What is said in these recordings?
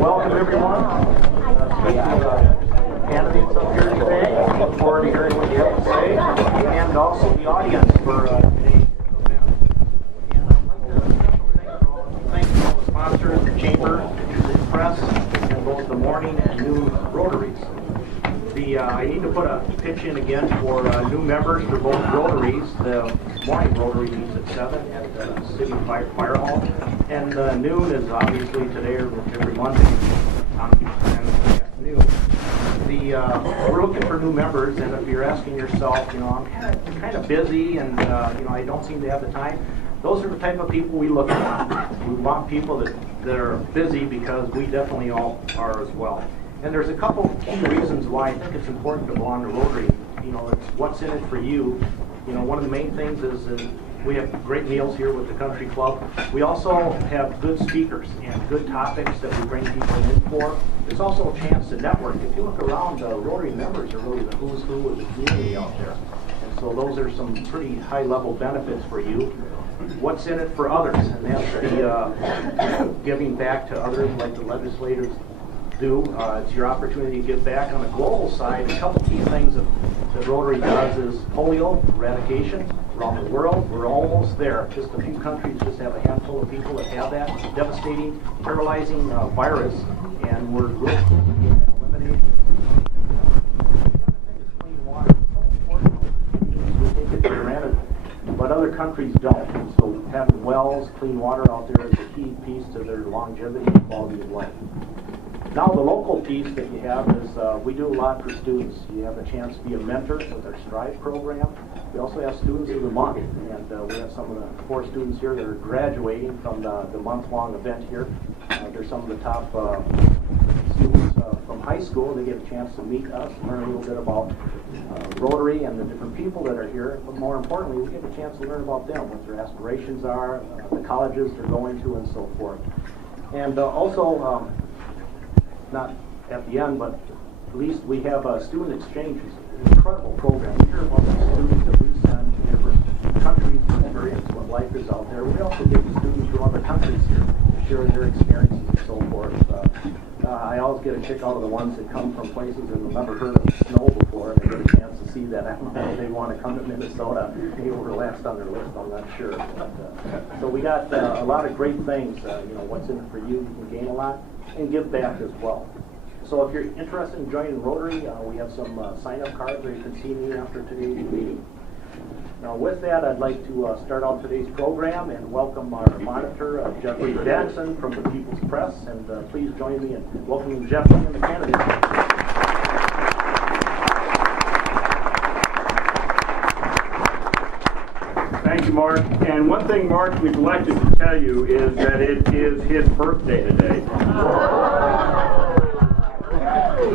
Welcome everyone. Candidates up here today. Look forward to hearing what you have to say, and also the audience for today's event. And I'd like to thank all the sponsors, the Chamber, the press, and both the morning and noon Rotaries. I need to put a pitch in again for new members for both Rotaries. The morning Rotary meets at 7 at the City Fire Hall. And noon is obviously today or every Monday on the afternoon. We're looking for new members, and if you're asking yourself, I'm kind of busy and I don't seem to have the time, those are the type of people we look at. We want people that are busy because we definitely all are as well. And there's a couple key reasons why I think it's important to belong to Rotary. It's what's in it for you. One of the main things is we have great meals here with the country club. We also have good speakers and good topics that we bring people in for. There's also a chance to network. If you look around, Rotary members are really the who's who of the community out there. And so those are some pretty high-level benefits for you. What's in it for others? And that's the giving back to others like the legislators do. It's your opportunity to give back. On the global side, a couple key things that Rotary does is polio eradication around the world. We're almost there. Just a few countries just have a handful of people that have that devastating, paralyzing virus, and we're really eliminating. Clean water. It's so important. We take it for granted, but other countries don't. So having wells, clean water out there is a key piece to their longevity and quality of life. Now the local piece that you have is we do a lot for students. You have a chance to be a mentor with our Strive program. We also have Students of the Month, and we have some of the 4 students here that are graduating from the month-long event here. They're some of the top students from high school. They get a chance to meet us, learn a little bit about Rotary and the different people that are here. But more importantly, we get a chance to learn about them, what their aspirations are, the colleges they're going to, and so forth. And also, not at the end, but at least we have student exchanges. An incredible program. We hear about the students that we send to different countries to experience what life is out there. We also get students from other countries here to share their experiences and so forth. I always get a kick out of the ones that come from places that have never heard of snow before, and they get a chance to see that. I don't know if they want to come to Minnesota. Maybe we're last on their list, I'm not sure. But, so we got a lot of great things. What's in it for you, you can gain a lot and give back as well. So if you're interested in joining Rotary, we have some sign-up cards where you can see me after today's meeting. Now with that, I'd like to start out today's program and welcome our monitor, Jeffrey Jackson from the People's Press, and please join me in welcoming Jeffrey and the candidates. Thank you, Mark. And one thing Mark neglected to tell you is that it is his birthday today.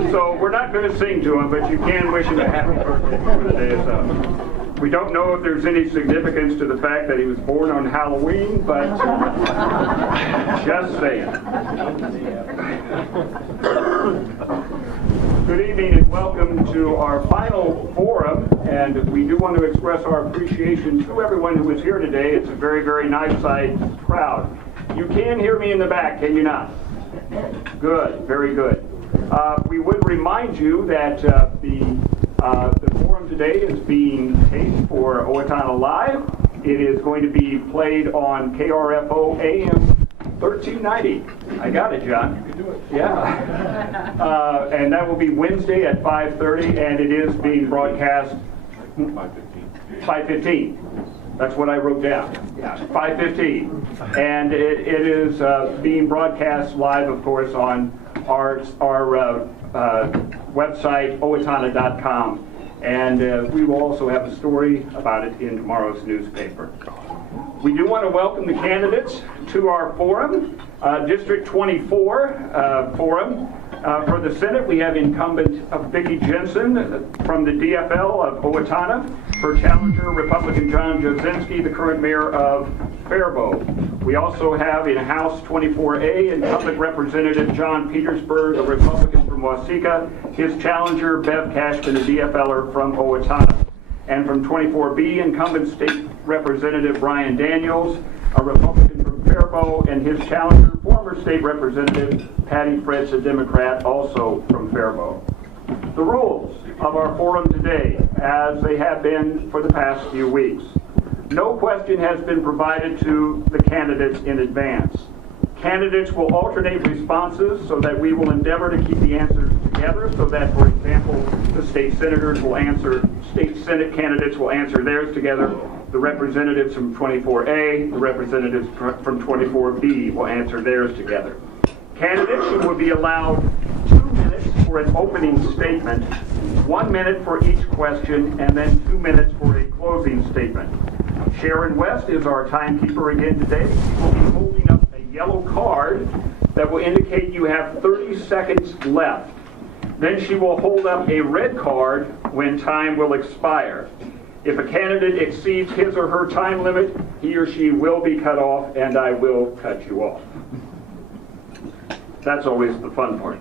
So we're not going to sing to him, but you can wish him a happy birthday before the day is up. We don't know if there's any significance to the fact that he was born on Halloween, but just saying. Good evening and welcome to our final forum, and we do want to express our appreciation to everyone who is here today. It's a very, very nice-sized crowd. You can hear me in the back, can you not? Good, very good. We would remind you that the forum today is being taped for Owatonna Live. It is going to be played on KRFO AM 1390. I got it, John. You can do it. Yeah. And that will be Wednesday at 5:30, and it is being broadcast 5:15. That's what I wrote down. Yeah, 5:15. And it is being broadcast live, of course, on our website, owatonna.com. And we will also have a story about it in tomorrow's newspaper. We do want to welcome the candidates to our forum, District 24 Forum. For the Senate, we have incumbent Vicki Jensen from the DFL of Owatonna. For challenger, Republican John Jasinski, the current mayor of Faribault. We also have in House 24A incumbent Representative John Petersburg, a Republican from Waseca. His challenger, Bev Cashman, a DFLer from Owatonna. And from 24B, incumbent State Representative Brian Daniels, a Republican from Faribault, and his challenger, former state representative Patty Fritz, a Democrat, also from Faribault. The rules of our forum today, as they have been for the past few weeks. No question has been provided to the candidates in advance. Candidates will alternate responses so that we will endeavor to keep the answers together so that, for example, the state senators will answer, state senate candidates will answer theirs together. The representatives from 24A, the representatives from 24B will answer theirs together. Candidates will be allowed 2 minutes for an opening statement, 1 minute for each question, and then 2 minutes for a closing statement. Sharon West is our timekeeper again today. She will be holding up a yellow card that will indicate you have 30 seconds left. Then she will hold up a red card when time will expire. If a candidate exceeds his or her time limit, he or she will be cut off, and I will cut you off. That's always the fun part.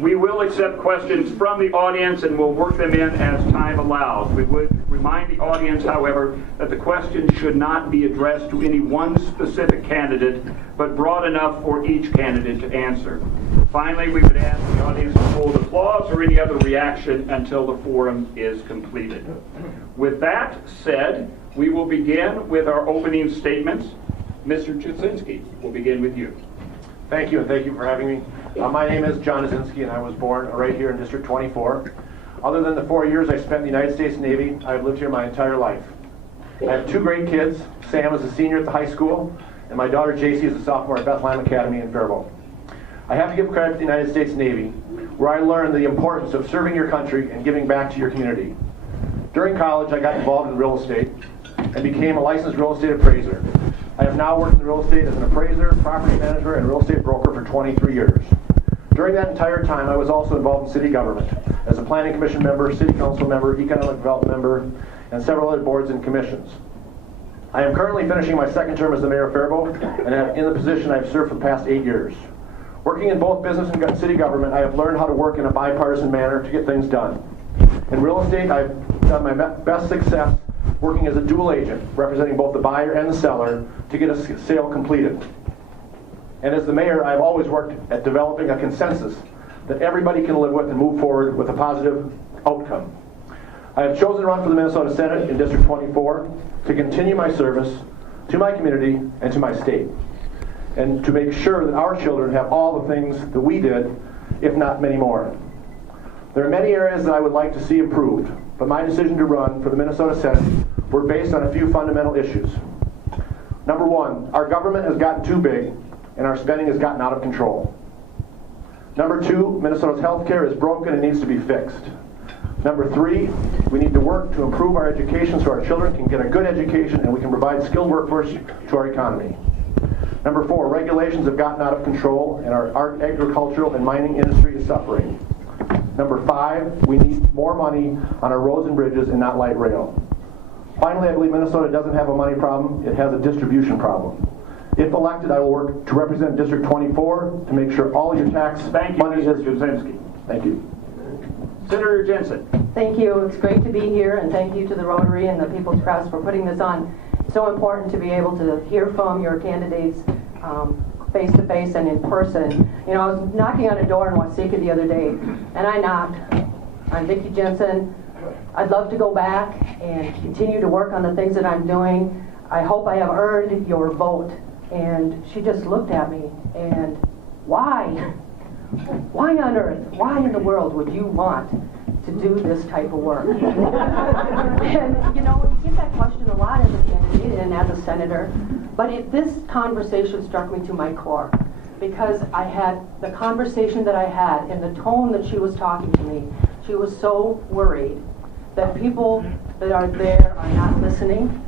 We will accept questions from the audience and we'll work them in as time allows. We would remind the audience, however, that the questions should not be addressed to any one specific candidate, but broad enough for each candidate to answer. Finally, we would ask the audience to hold applause or any other reaction until the forum is completed. With that said, we will begin with our opening statements. Mr. Jasinski, we'll begin with you. Thank you, and thank you for having me. My name is John Jasinski, and I was born right here in District 24. Other than the 4 years I spent in the United States Navy, I've lived here my entire life. I have 2 great kids. Sam is a senior at the high school, and my daughter JC is a sophomore at Bethlehem Academy in Faribault. I have to give credit to the United States Navy, where I learned the importance of serving your country and giving back to your community. During college, I got involved in real estate and became a licensed real estate appraiser. I have now worked in real estate as an appraiser, property manager, and real estate broker for 23 years. During that entire time, I was also involved in city government as a planning commission member, city council member, economic development member, and several other boards and commissions. I am currently finishing my 2nd term as the mayor of Faribault, and in the position I've served for the past 8 years. Working in both business and city government, I have learned how to work in a bipartisan manner to get things done. In real estate, I've done my best success working as a dual agent, representing both the buyer and the seller to get a sale completed. And as the mayor, I've always worked at developing a consensus that everybody can live with and move forward with a positive outcome. I have chosen to run for the Minnesota Senate in District 24 to continue my service to my community and to my state, and to make sure that our children have all the things that we did, if not many more. There are many areas that I would like to see improved, but my decision to run for the Minnesota Senate were based on a few fundamental issues. Number 1, our government has gotten too big and our spending has gotten out of control. Number 2, Minnesota's health care is broken and needs to be fixed. Number 3, we need to work to improve our education so our children can get a good education and we can provide skilled workforce to our economy. Number 4, regulations have gotten out of control and our agricultural and mining industry is suffering. Number 5, we need more money on our roads and bridges and not light rail. Finally, I believe Minnesota doesn't have a money problem, it has a distribution problem. If elected, I will work to represent District 24 to make sure all your tax money is... Thank you, Mr. Jasinski. Thank you. Senator Jensen. Thank you. It's great to be here, and thank you to the Rotary and the People's Press for putting this on. It's so important to be able to hear from your candidates face-to-face and in person. You know, I was knocking on a door in Waseca the other day, and I knocked. I'm Vicki Jensen. I'd love to go back and continue to work on the things that I'm doing. I hope I have earned your vote. And she just looked at me, and why? Why on earth? Why in the world would you want to do this type of work? And, you know, you get that question a lot as a candidate and as a senator, but this conversation struck me to my core, because I had the conversation that I had and the tone that she was talking to me. She was so worried that people that are there are not listening,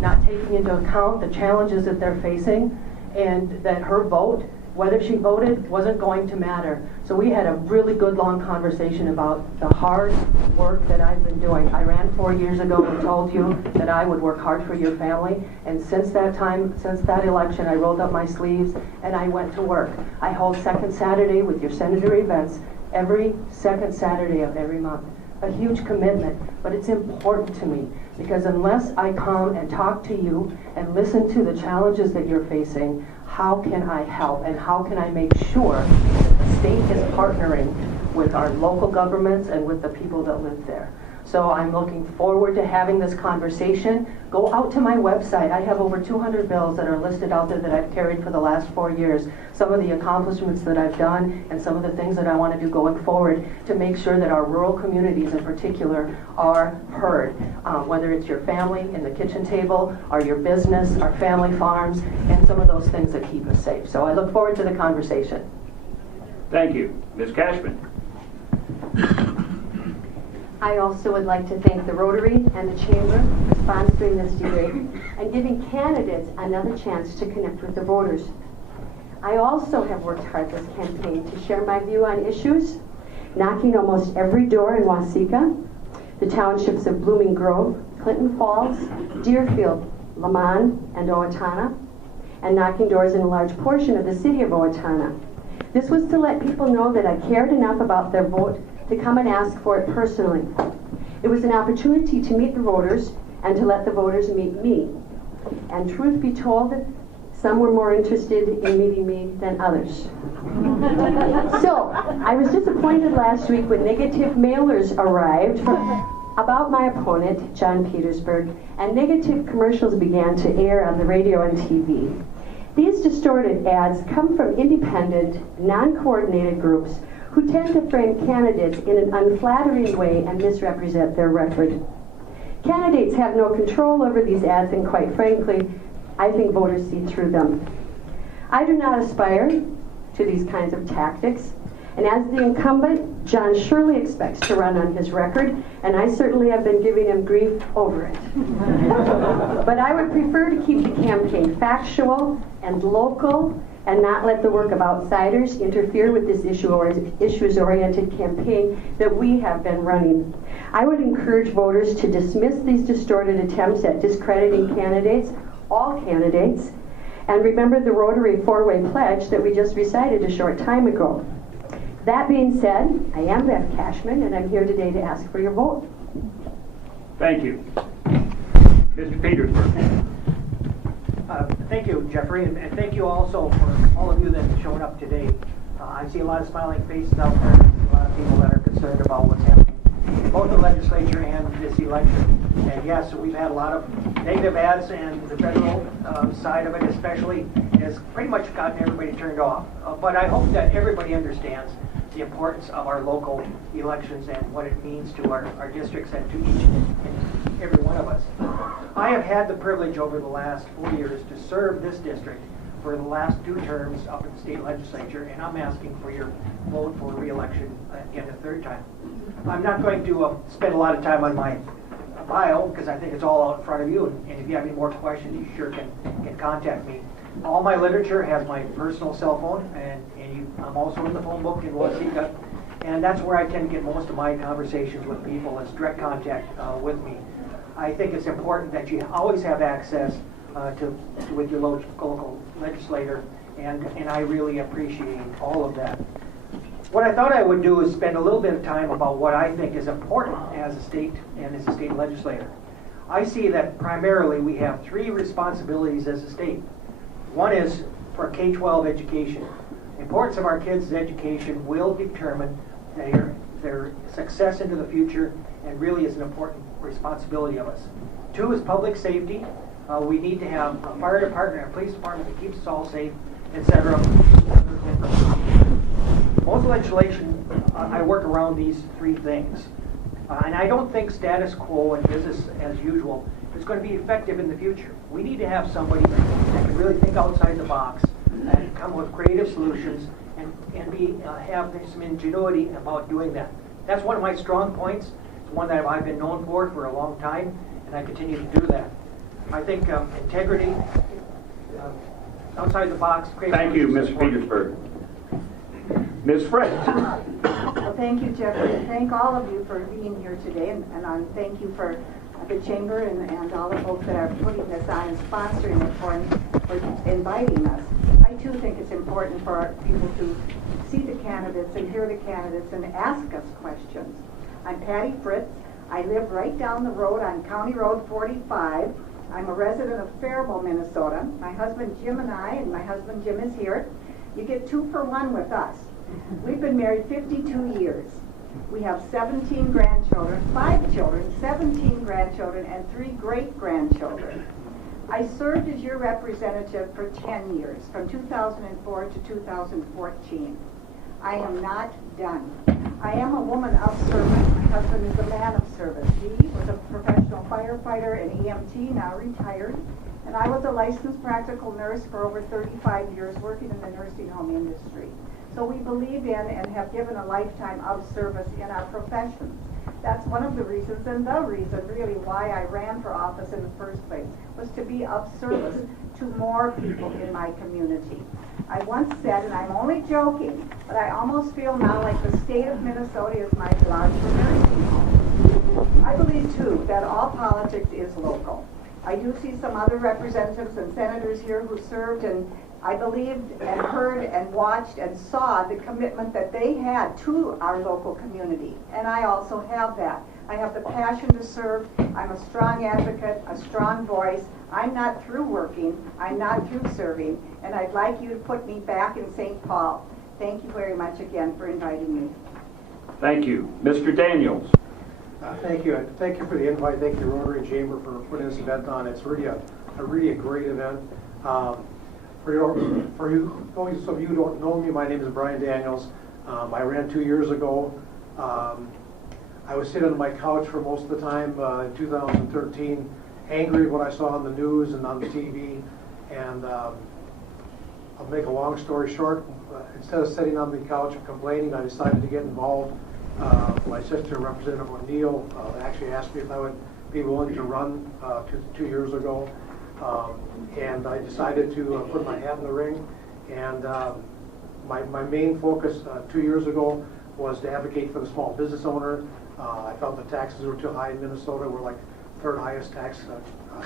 not taking into account the challenges that they're facing, and that her vote, whether she voted, wasn't going to matter. So we had a really good long conversation about the hard work that I've been doing. I ran 4 years ago and told you that I would work hard for your family, and since that time, since that election, I rolled up my sleeves and I went to work. I hold second Saturday with your senator events every second Saturday of every month. a huge commitment, but it's important to me because unless I come and talk to you and listen to the challenges that you're facing, how can I help and how can I make sure that the state is partnering with our local governments and with the people that live there? So I'm looking forward to having this conversation. Go out to my website. I have over 200 bills that are listed out there that I've carried for the last 4 years. Some of the accomplishments that I've done and some of the things that I want to do going forward to make sure that our rural communities in particular are heard. Whether it's your family in the kitchen table, or your business, our family farms, and some of those things that keep us safe. So I look forward to the conversation. Thank you. Ms. Cashman. I also would like to thank the Rotary and the Chamber for sponsoring this debate and giving candidates another chance to connect with the voters. I also have worked hard this campaign to share my view on issues, knocking almost every door in Waseca, the townships of Blooming Grove, Clinton Falls, Deerfield, Lamont, and Owatonna, and knocking doors in a large portion of the city of Owatonna. This was to let people know that I cared enough about their vote to come and ask for it personally. It was an opportunity to meet the voters and to let the voters meet me. And truth be told, some were more interested in meeting me than others. So, I was disappointed last week when negative mailers arrived about my opponent, John Petersburg, and negative commercials began to air on the radio and TV. These distorted ads come from independent, non-coordinated groups who tend to frame candidates in an unflattering way and misrepresent their record. Candidates have no control over these ads, and quite frankly, I think voters see through them. I do not aspire to these kinds of tactics, and as the incumbent, John surely expects to run on his record, and I certainly have been giving him grief over it. But I would prefer to keep the campaign factual and local and not let the work of outsiders interfere with this issues-oriented campaign that we have been running. I would encourage voters to dismiss these distorted attempts at discrediting candidates, all candidates, and remember the Rotary four-way pledge that we just recited a short time ago. That being said, I am Beth Cashman, and I'm here today to ask for your vote. Thank you. Mr. Petersburg. Thank you, Jeffrey, and thank you also for all of you that have shown up today. I see a lot of smiling faces out there, a lot of people that are concerned about what's happening in both the legislature and this election. And yes, we've had a lot of negative ads, and the federal side of it especially has pretty much gotten everybody turned off. But I hope that everybody understands the importance of our local elections and what it means to our districts and to each and every one of us. I have had the privilege over the last 4 years to serve this district for the last 2 terms up in the state legislature, and I'm asking for your vote for re-election again a 3rd time. I'm not going to spend a lot of time on my bio because I think it's all out in front of you, and if you have any more questions, you sure can contact me. All my literature has my personal cell phone, and I'm also in the phone book in Waseca, and that's where I tend to get most of my conversations with people, is direct contact with me. I think it's important that you always have access with your local legislator, and I really appreciate all of that. What I thought I would do is spend a little bit of time about what I think is important as a state and as a state legislator. I see that primarily we have 3 responsibilities as a state. One is for K-12 education. The importance of our kids' education will determine their success into the future, and really is an important responsibility of us. 2 is public safety. We need to have a fire department and a police department that keeps us all safe, etc. Most legislation, I work around these 3 things. And I don't think status quo and business as usual is going to be effective in the future. We need to have somebody that can really think outside the box and come with creative solutions and have some ingenuity about doing that. That's one of my strong points. It's one that I've been known for a long time, and I continue to do that. I think integrity, outside the box. Thank you, Mr. Petersburg. Ms. Fritz. Well, thank you, Jeffrey, and thank all of you for being here today, and thank you for the Chamber and all the folks that are putting this on and sponsoring it for inviting us. I too think it's important for our people to see the candidates and hear the candidates and ask us questions. I'm Patty Fritz. I live right down the road on County Road 45. I'm a resident of Faribault, Minnesota. My husband Jim and my husband Jim is here. You get 2 for 1 with us. We've been married 52 years. We have 17 grandchildren, 5 children, 17 grandchildren, and 3 great-grandchildren. I served as your representative for 10 years, from 2004 to 2014. I am not done. I am a woman of service. My husband is a man of service. He was a professional firefighter and EMT, now retired. And I was a licensed practical nurse for over 35 years, working in the nursing home industry. So we believe in and have given a lifetime of service in our professions. That's one of the reasons, and the reason really why I ran for office in the first place, was to be of service to more people in my community. I once said, and I'm only joking, but I almost feel now like the state of Minnesota is my garage for nursing homes. I believe, too, that all politics is local. I do see some other representatives and senators here who served, and I believed and heard and watched and saw the commitment that they had to our local community. And I also have that. I have the passion to serve. I'm a strong advocate, a strong voice. I'm not through working. I'm not through serving. And I'd like you to put me back in St. Paul. Thank you very much again for inviting me. Thank you. Mr. Daniels. Thank you. Thank you for the invite. Thank you, Rotary Chamber, for putting this event on. It's really a great event. For those of you who don't know me, my name is Brian Daniels. I ran 2 years ago. I was sitting on my couch for most of the time in 2013, angry at what I saw on the news and on the TV. And I'll make a long story short. Instead of sitting on the couch and complaining, I decided to get involved. My sister, Representative O'Neill, actually asked me if I would be willing to run 2 years ago. And I decided to put my hat in the ring. And my main focus 2 years ago was to advocate for the small business owner. I felt the taxes were too high in Minnesota. We're like third highest tax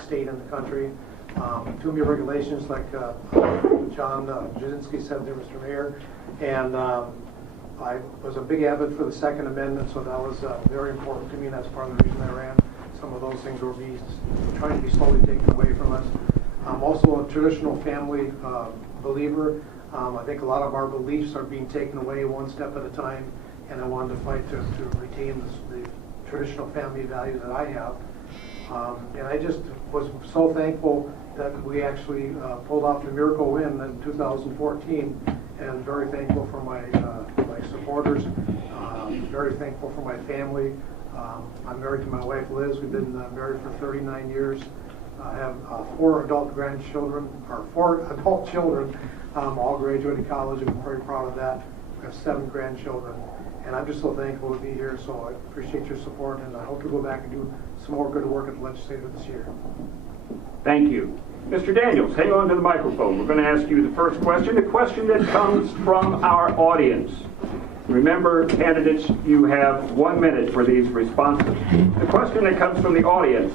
state in the country. Too many regulations, like John Jasinski said there, Mr. Mayor. And I was a big advocate for the Second Amendment, so that was very important to me. That's part of the reason I ran. Some of those things were trying to be slowly taken away from us. I'm also a traditional family believer. I think a lot of our beliefs are being taken away one step at a time, and I wanted to fight to retain the traditional family values that I have. And I just was so thankful that we actually pulled off the miracle win in 2014, and very thankful for my supporters, very thankful for my family. I'm married to my wife Liz. We've been married for 39 years. I have 4 adult children, all graduated college, and I'm very proud of that. I have 7 grandchildren, and I'm just so thankful to be here. So I appreciate your support, and I hope to go back and do some more good work at the legislature this year. Thank you. Mr. Daniels, hang on to the microphone. We're going to ask you the first question, the question that comes from our audience. Remember, candidates, you have 1 minute for these responses. The question that comes from the audience: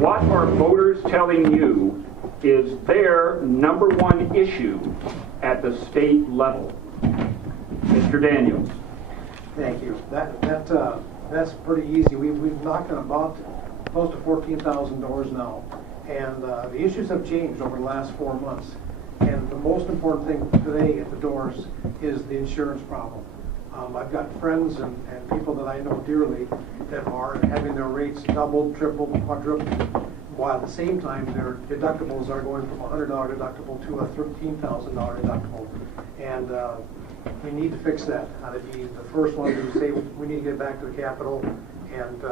what are voters telling you is their #1 issue at the state level? Mr. Daniels. Thank you. That's pretty easy. We've knocked on about close to 14,000 doors now, and the issues have changed over the last 4 months. And the most important thing today at the doors is the insurance problem. I've got friends and people that I know dearly that are having their rates doubled, tripled, quadrupled, while at the same time their deductibles are going from a $100 deductible to a $13,000 deductible. And we need to fix that. I'd be the first one to say we need to get back to the Capitol and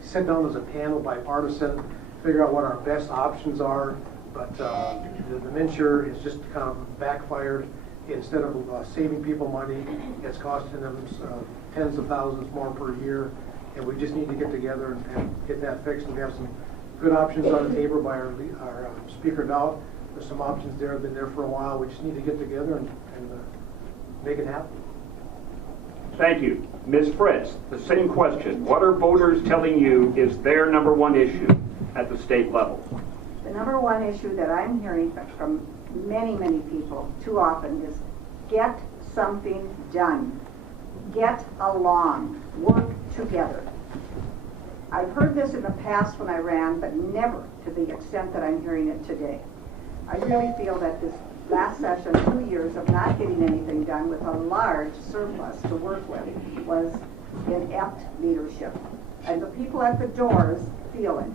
sit down as a panel, bipartisan, figure out what our best options are. But the MNsure is just kind of backfired. Instead of saving people money, it's costing them tens of thousands more per year. And we just need to get together and get that fixed. And we have some good options on the table by our Speaker Dowd. There's some options there, been there for a while. We just need to get together and make it happen. Thank you. Ms. Fritz, the same question. What are voters telling you is their #1 issue at the state level? The #1 issue that I'm hearing from many, many people too often is get something done. Get along, work together. I've heard this in the past when I ran, but never to the extent that I'm hearing it today. I really feel that this last session, 2 years of not getting anything done with a large surplus to work with, was inept leadership. And the people at the doors feel it.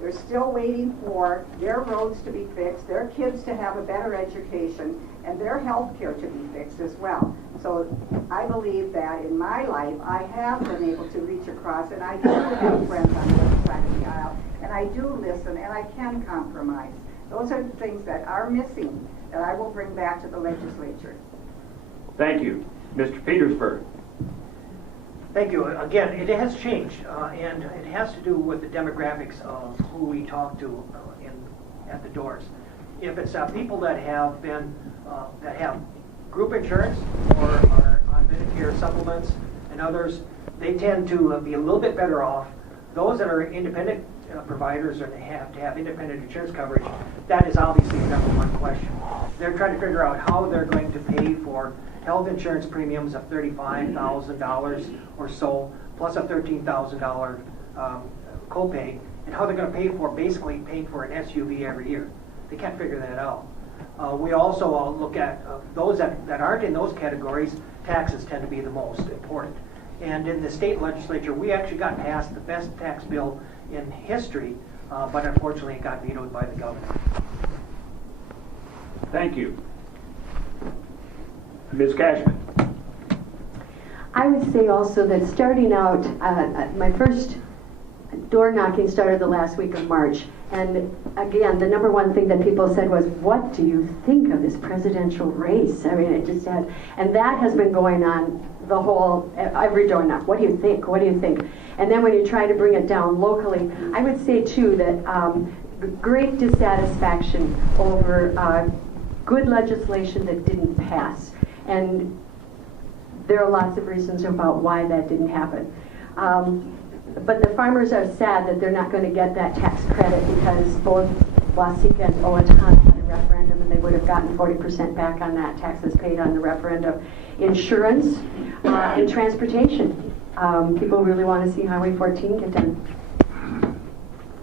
They're still waiting for their roads to be fixed, their kids to have a better education, and their health care to be fixed as well. So I believe that in my life, I have been able to reach across, and I do have friends on the other side of the aisle, and I do listen, and I can compromise. Those are the things that are missing that I will bring back to the legislature. Thank you. Mr. Petersburg. Thank you. Again, it has changed, and it has to do with the demographics of who we talk to at the doors. If it's people that have been that have group insurance or are on Medicare supplements and others, they tend to be a little bit better off. Those that are independent providers and have to have independent insurance coverage, that is obviously the number one question. They're trying to figure out how they're going to pay for health insurance premiums of $35,000 or so, plus a $13,000 copay, and how they're going to pay for basically paying for an SUV every year. They can't figure that out. We also look at those that aren't in those categories. Taxes tend to be the most important. And in the state legislature, we actually got passed the best tax bill in history, but unfortunately it got vetoed by the governor. Thank you. Ms. Cashman. I would say also that starting out, my first door knocking started the last week of March. And again, the number one thing that people said was, what do you think of this presidential race? I mean, it just had, and that has been going on the whole, every door knock. What do you think? What do you think? And then when you try to bring it down locally, I would say too that great dissatisfaction over good legislation that didn't pass. And there are lots of reasons about why that didn't happen. But the farmers are sad that they're not going to get that tax credit because both Waseca and Owatonna had a referendum and they would have gotten 40% back on that taxes paid on the referendum. Insurance and transportation. People really want to see Highway 14 get done.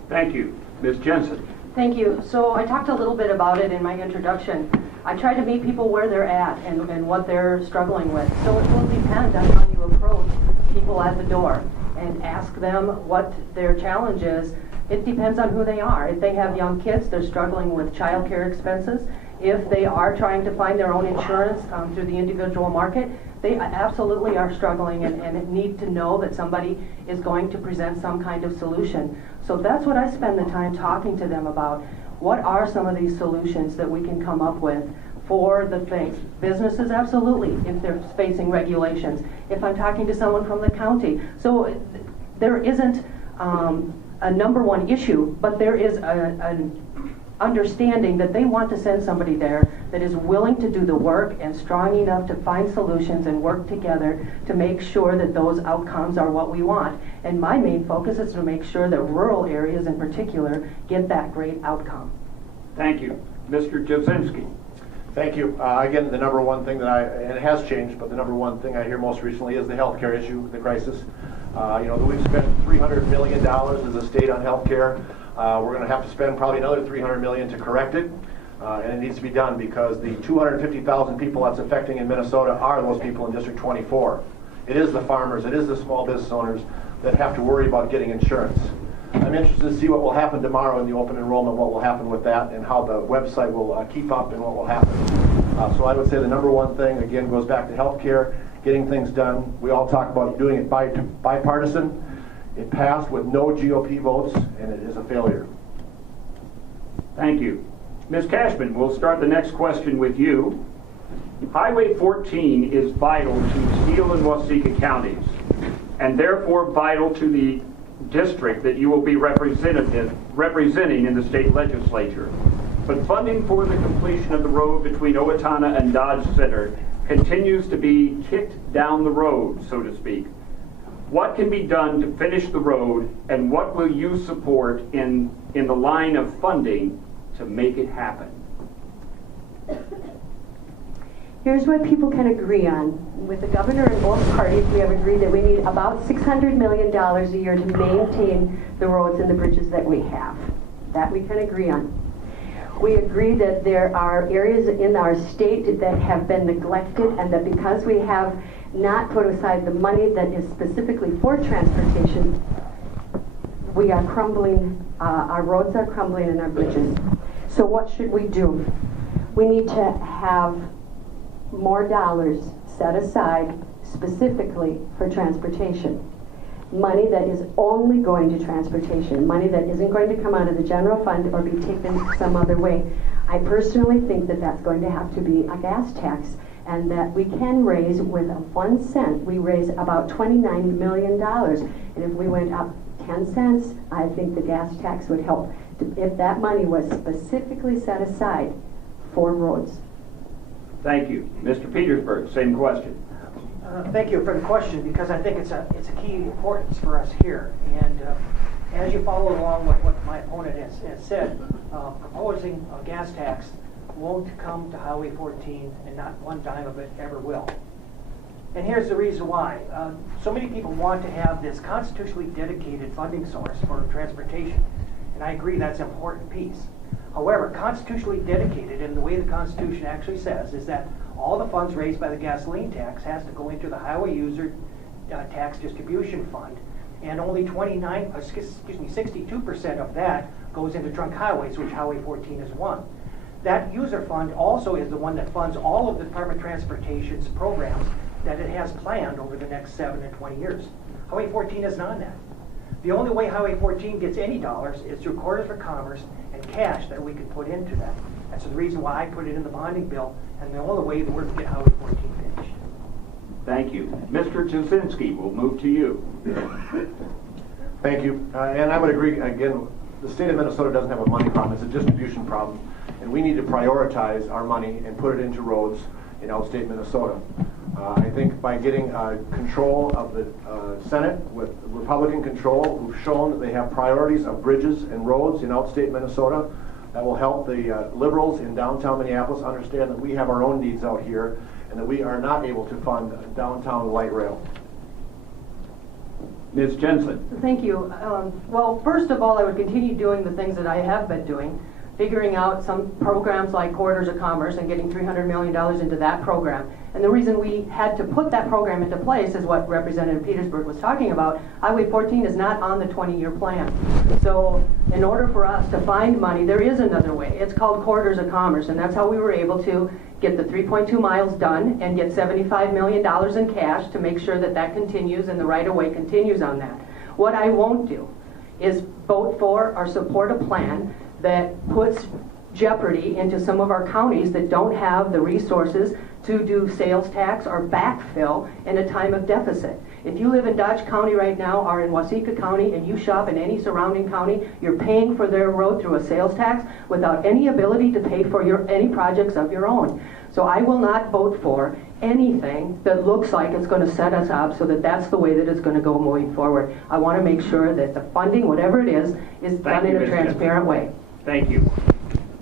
Thank you. Ms. Jensen. Thank you. So I talked a little bit about it in my introduction. I try to meet people where they're at and what they're struggling with. So it will depend on how you approach people at the door and ask them what their challenge is. It depends on who they are. If they have young kids, they're struggling with child care expenses. If they are trying to find their own insurance through the individual market, they absolutely are struggling and need to know that somebody is going to present some kind of solution. So that's what I spend the time talking to them about. What are some of these solutions that we can come up with for the things? Businesses, absolutely, if they're facing regulations. If I'm talking to someone from the county. So there isn't a number one issue, but there is an understanding that they want to send somebody there that is willing to do the work and strong enough to find solutions and work together to make sure that those outcomes are what we want. And my main focus is to make sure that rural areas in particular get that great outcome. Thank you. Mr. Jasinski. Thank you. Again, the number one thing that and it has changed, but the number one thing I hear most recently is the health care issue, the crisis. We've spent $300 million as a state on health care. We're going to have to spend probably another $300 million to correct it, and it needs to be done because the 250,000 people that's affecting in Minnesota are those people in District 24. It is the farmers, it is the small business owners that have to worry about getting insurance. I'm interested to see what will happen tomorrow in the open enrollment, what will happen with that, and how the website will keep up and what will happen. So I would say the number one thing, again, goes back to health care, getting things done. We all talk about doing it bipartisan. It passed with no GOP votes, and it is a failure. Thank you. Ms. Cashman, we'll start the next question with you. Highway 14 is vital to Steele and Waseca counties, and therefore vital to the district that you will be representing in the state legislature. But funding for the completion of the road between Owatonna and Dodge Center continues to be kicked down the road, so to speak. What can be done to finish the road, and what will you support in the line of funding to make it happen? Here's what people can agree on. With the governor and both parties, we have agreed that we need about $600 million a year to maintain the roads and the bridges that we have. That we can agree on. We agree that there are areas in our state that have been neglected, and that because we have not put aside the money that is specifically for transportation, we are crumbling, our roads are crumbling and our bridges. So what should we do? We need to have more dollars set aside specifically for transportation. Money that is only going to transportation, money that isn't going to come out of the general fund or be taken some other way. I personally think that that's going to have to be a gas tax, and that we can raise with 1 cent, we raise about $29 million. And if we went up 10 cents, I think the gas tax would help. If that money was specifically set aside for roads. Thank you. Mr. Petersburg, same question. Thank you for the question, because I think it's a key importance for us here. And as you follow along with what my opponent has said, proposing a gas tax won't come to Highway 14, and not one dime of it ever will. And here's the reason why. So many people want to have this constitutionally dedicated funding source for transportation, and I agree that's an important piece. However, constitutionally dedicated, in the way the Constitution actually says, is that all the funds raised by the gasoline tax has to go into the highway user tax distribution fund, and only 62% of that goes into trunk highways, which Highway 14 is one. That user fund also is the one that funds all of the Department of Transportation's programs that it has planned over the next 7 and 20 years. Highway 14 is not that. The only way Highway 14 gets any dollars is through Corridors for Commerce and cash that we can put into that. That's the reason why I put it in the bonding bill, and the only way that we're going to get Highway 14 finished. Thank you. Mr. Jasinski, we'll move to you. Thank you. And I would agree, again, the state of Minnesota doesn't have a money problem, it's a distribution problem. And we need to prioritize our money and put it into roads in outstate Minnesota. I think by getting control of the Senate with Republican control, who've shown that they have priorities of bridges and roads in outstate Minnesota, that will help the liberals in downtown Minneapolis understand that we have our own needs out here and that we are not able to fund downtown light rail. Ms. Jensen. Thank you. Well, first of all, I would continue doing the things that I have been doing, figuring out some programs like Corridors of Commerce and getting $300 million into that program. And the reason we had to put that program into place is what Representative Petersburg was talking about. Highway 14 is not on the 20-year plan. So in order for us to find money, there is another way. It's called Corridors of Commerce, and that's how we were able to get the 3.2 miles done and get $75 million in cash to make sure that that continues and the right-of-way continues on that. What I won't do is vote for or support a plan that puts jeopardy into some of our counties that don't have the resources to do sales tax or backfill in a time of deficit. If you live in Dodge County right now or in Waseca County and you shop in any surrounding county, you're paying for their road through a sales tax without any ability to pay for any projects of your own. So I will not vote for anything that looks like it's going to set us up so that that's the way that it's going to go moving forward. I want to make sure that the funding, whatever it is done in a transparent way. Thank you.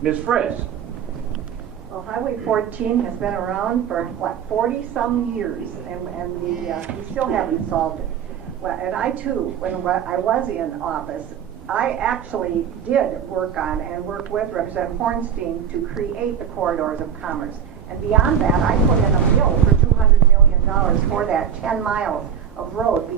Ms. Fritz. Well, Highway 14 has been around for, what, 40-some years, and we still haven't solved it. Well, and I, too, when I was in office, I actually did work on and work with Representative Hornstein to create the Corridors of Commerce. And beyond that, I put in a bill for $200 million for that 10 miles of road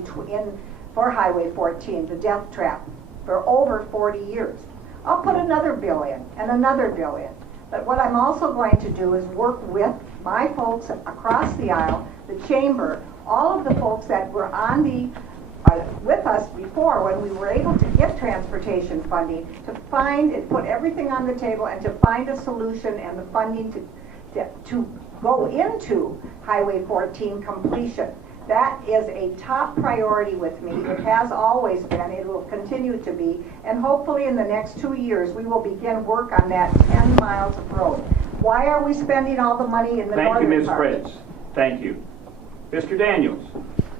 for Highway 14, the death trap, for over 40 years. I'll put another bill in and another bill in. But what I'm also going to do is work with my folks across the aisle, the chamber, all of the folks that were on with us before when we were able to get transportation funding, to find and put everything on the table and to find a solution and the funding to go into Highway 14 completion. That is a top priority with me. It has always been. It will continue to be. And hopefully in the next 2 years, we will begin work on that 10 miles of road. Why are we spending all the money in the northern part? Thank you, Ms. Fritz. Thank you. Mr. Daniels.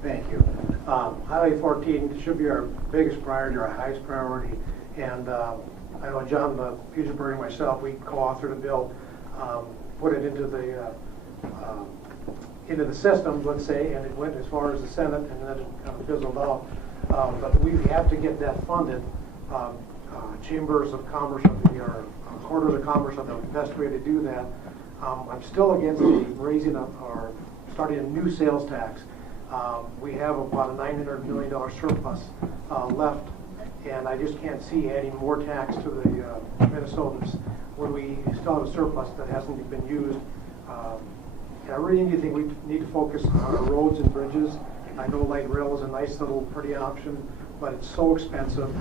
Thank you. Highway 14 should be our biggest priority, our highest priority. And I know John Petersburg and myself, we co-authored a bill, put it into the into the system, let's say, and it went as far as the Senate, and then it kind of fizzled out. But we have to get that funded. Chambers of Commerce, or Quarters of Commerce are the best way to do that. I'm still against raising or starting a new sales tax. We have about a $900 million surplus left, and I just can't see adding more tax to the Minnesotans when we still have a surplus that hasn't been used. And I really do think we need to focus on our roads and bridges. I know light rail is a nice little pretty option, but it's so expensive.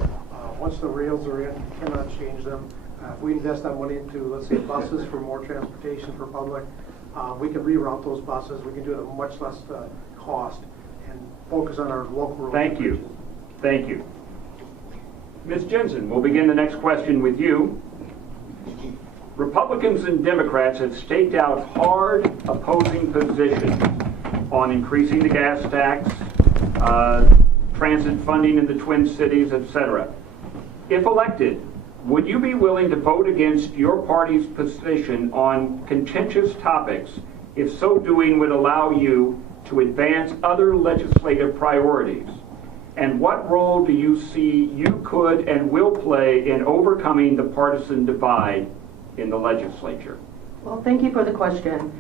Once the rails are in, you cannot change them. If we invest that money into, let's say, buses for more transportation for public, we can reroute those buses. We can do it at much less cost and focus on our local roads. Thank you. Thank you. Ms. Jensen, we'll begin the next question with you. Republicans and Democrats have staked out hard opposing positions on increasing the gas tax, transit funding in the Twin Cities, etc. If elected, would you be willing to vote against your party's position on contentious topics if so doing would allow you to advance other legislative priorities? And what role do you see you could and will play in overcoming the partisan divide in the legislature? Well, thank you for the question.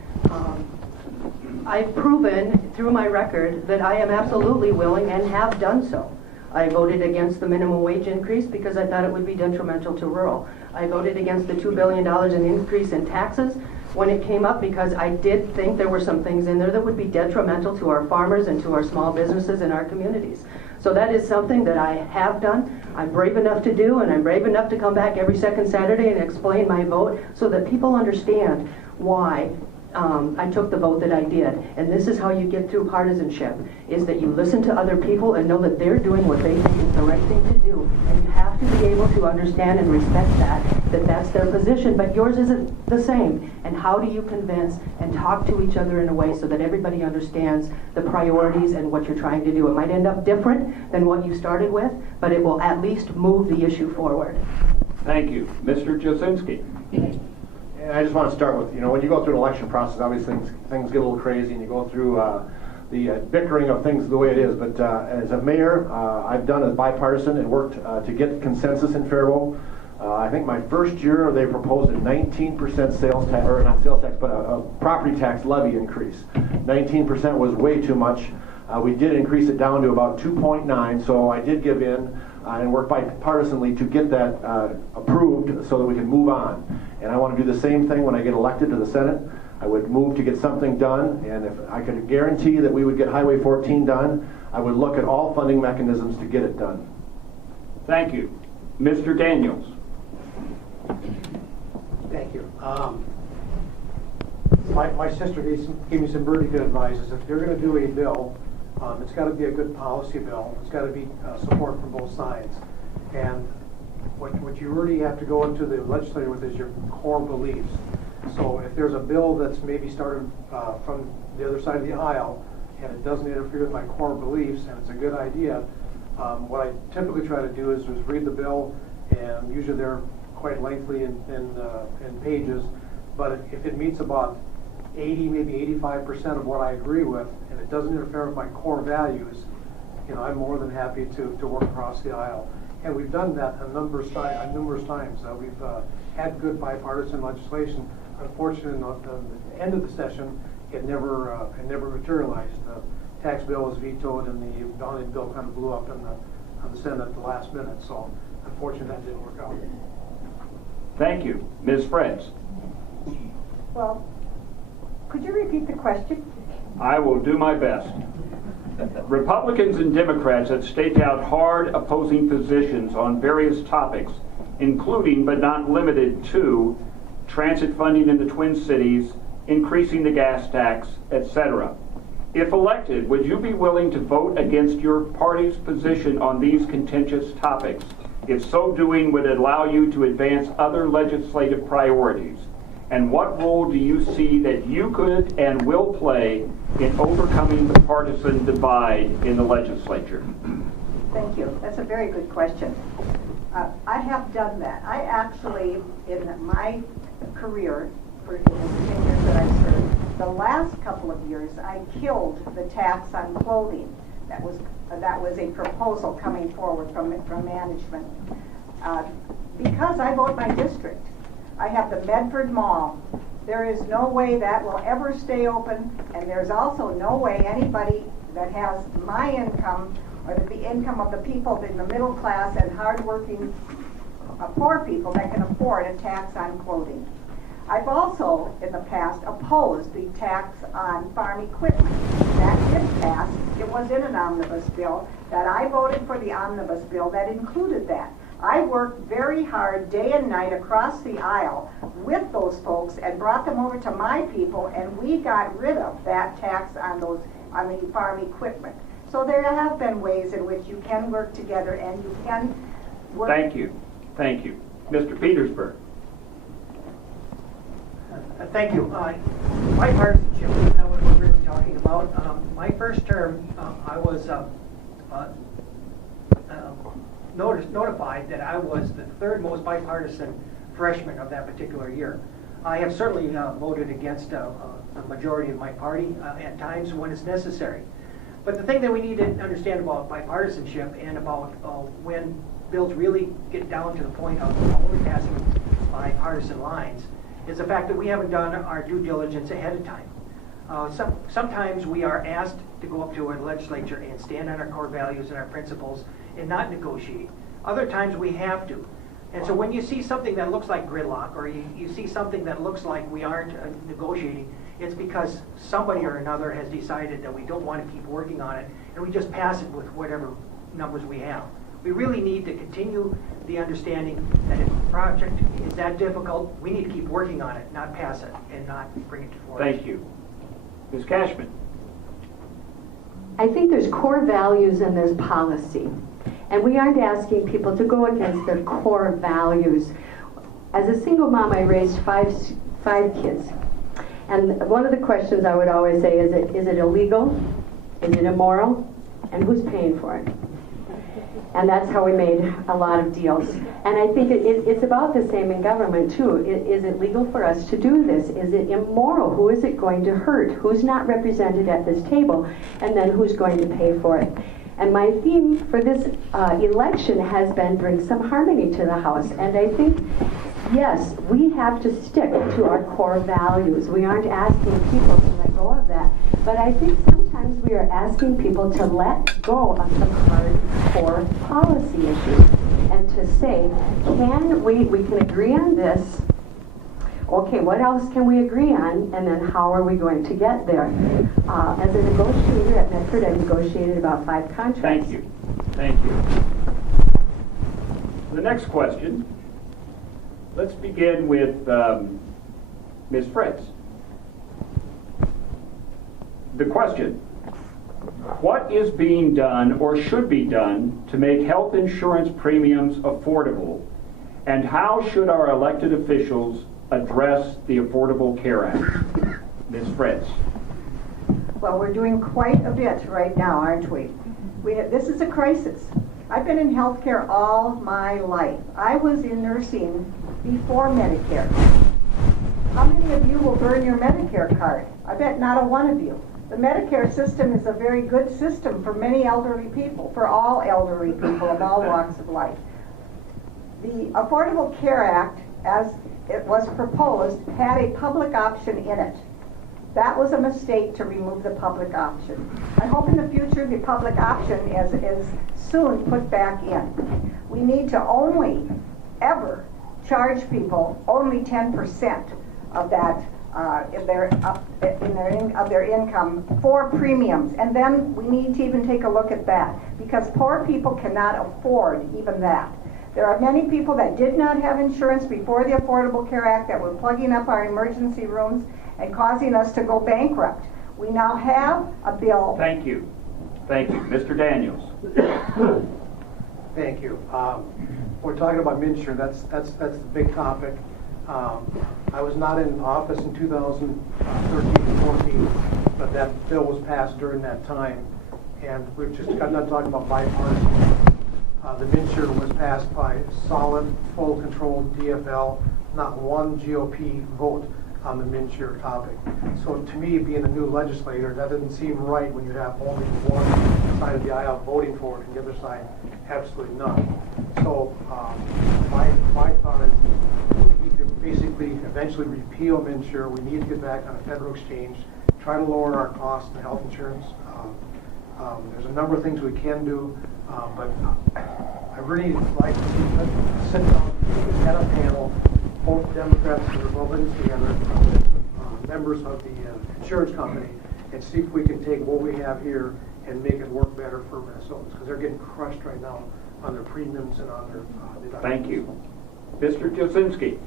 I've proven through my record that I am absolutely willing and have done so. I voted against the minimum wage increase because I thought it would be detrimental to rural. I voted against the $2 billion in increase in taxes when it came up because I did think there were some things in there that would be detrimental to our farmers and to our small businesses in our communities. So that is something that I have done. I'm brave enough to do, and I'm brave enough to come back every second Saturday and explain my vote so that people understand why I took the vote that I did. And this is how you get through partisanship, is that you listen to other people and know that they're doing what they think is the right thing to do. And you have to be able to understand and respect that that's their position, but yours isn't the same. And how do you convince and talk to each other in a way so that everybody understands the priorities and what you're trying to do? It might end up different than what you started with, but it will at least move the issue forward. Thank you. Mr. Jasinski. And I just want to start with, when you go through an election process, obviously things get a little crazy, and you go through the bickering of things the way it is. But as a mayor, I've done as bipartisan and worked to get consensus in Faribault. I think my first year they proposed a 19% sales tax, or not sales tax, but a property tax levy increase. 19% was way too much. We did increase it down to about 2.9, so I did give in and work bipartisanly to get that approved so that we can move on. And I want to do the same thing when I get elected to the Senate. I would move to get something done, and if I could guarantee that we would get Highway 14 done, I would look at all funding mechanisms to get it done. Thank you. Mr. Daniels. Thank you. My sister gave me some pretty good advice. Is if you're going to do a bill, it's got to be a good policy bill. It's got to be support from both sides. And what you really have to go into the legislature with is your core beliefs. So if there's a bill that's maybe started from the other side of the aisle and it doesn't interfere with my core beliefs and it's a good idea, what I typically try to do is read the bill, and usually they're quite lengthy in pages, but if it meets about 80, maybe 85% of what I agree with, and it doesn't interfere with my core values, I'm more than happy to work across the aisle. And we've done that numerous times. We've had good bipartisan legislation. Unfortunately, at the end of the session, it never materialized. The tax bill was vetoed, and the bonding bill kind of blew up on the Senate at the last minute. So, unfortunately, that didn't work out. Thank you. Ms. Freds. Well, could you repeat the question? I will do my best. Republicans and Democrats have staked out hard opposing positions on various topics, including but not limited to transit funding in the Twin Cities, increasing the gas tax, etc. If elected, would you be willing to vote against your party's position on these contentious topics, if so doing would allow you to advance other legislative priorities? And what role do you see that you could and will play in overcoming the partisan divide in the legislature? Thank you. That's a very good question. I have done that. I actually, in my career, for the 10 years that I've served, the last couple of years, I killed the tax on clothing. That was a proposal coming forward from management. Because I vote my district. I have the Medford Mall. There is no way that will ever stay open, and there's also no way anybody that has my income or the income of the people in the middle class and hardworking poor people that can afford a tax on clothing. I've also, in the past, opposed the tax on farm equipment. That did pass. It was in an omnibus bill that I voted for the omnibus bill that included that. I worked very hard day and night across the aisle with those folks and brought them over to my people, and we got rid of that tax on the farm equipment. So there have been ways in which you can work together and you can work. Thank you. Thank you. Mr. Petersburg. Thank you. Bipartisanship is not what we're really talking about. My first term, I was notified that I was the third most bipartisan freshman of that particular year. I have certainly voted against a majority of my party at times when it's necessary. But the thing that we need to understand about bipartisanship and about when bills really get down to the point of only passing bipartisan lines is the fact that we haven't done our due diligence ahead of time. Sometimes we are asked to go up to a legislature and stand on our core values and our principles and not negotiate. Other times we have to. And so when you see something that looks like gridlock, or you see something that looks like we aren't negotiating, it's because somebody or another has decided that we don't want to keep working on it, and we just pass it with whatever numbers we have. We really need to continue the understanding that if a project is that difficult, we need to keep working on it, not pass it, and not bring it to floor. Thank you. Ms. Cashman. I think there's core values and there's policy. And we aren't asking people to go against their core values. As a single mom, I raised five kids. And one of the questions I would always say is it illegal? Is it immoral? And who's paying for it? And that's how we made a lot of deals. And I think it's about the same in government, too. Is it legal for us to do this? Is it immoral? Who is it going to hurt? Who's not represented at this table? And then who's going to pay for it? And my theme for this election has been bring some harmony to the House. And I think, yes, we have to stick to our core values. We aren't asking people to let go of that. But I think sometimes we are asking people to let go of some hard-core policy issues and to say, we can agree on this. Okay, what else can we agree on, and then how are we going to get there? As a negotiator at Medford, I negotiated about 5 contracts. Thank you. Thank you. The next question, let's begin with Ms. Fritz. The question, what is being done or should be done to make health insurance premiums affordable, and how should our elected officials address the Affordable Care Act? Ms. Fritz. Well, we're doing quite a bit right now, aren't we? This is a crisis. I've been in healthcare all my life. I was in nursing before Medicare. How many of you will burn your Medicare card? I bet not a one of you. The Medicare system is a very good system for many elderly people, for all elderly people of all walks of life. The Affordable Care Act, as it was proposed, had a public option in it. That was a mistake to remove the public option. I hope in the future the public option is soon put back in. We need to only ever charge people only 10% of that of their income for premiums, and then we need to even take a look at that, because poor people cannot afford even that. There are many people that did not have insurance before the Affordable Care Act that were plugging up our emergency rooms and causing us to go bankrupt. We now have a bill. Thank you. Thank you. Mr. Daniels. Thank you. We're talking about MNsure. That's the big topic. I was not in office in 2013-14, but that bill was passed during that time, and we've just got done talking about bipartisan. The MNsure was passed by solid, full controlled DFL, not one GOP vote on the MNsure topic. So to me, being a new legislator, that doesn't seem right when you have only one side of the aisle voting for it and the other side absolutely none. So my thought is we need to basically eventually repeal MNsure. We need to get back on a federal exchange, try to lower our costs in health insurance. There's a number of things we can do, but I really like to see sit down at a panel, both Democrats and Republicans together, members of the insurance company, and see if we can take what we have here and make it work better for Minnesotans, because they're getting crushed right now on their premiums and on their deductibles. Thank you. Mr. Jasinski.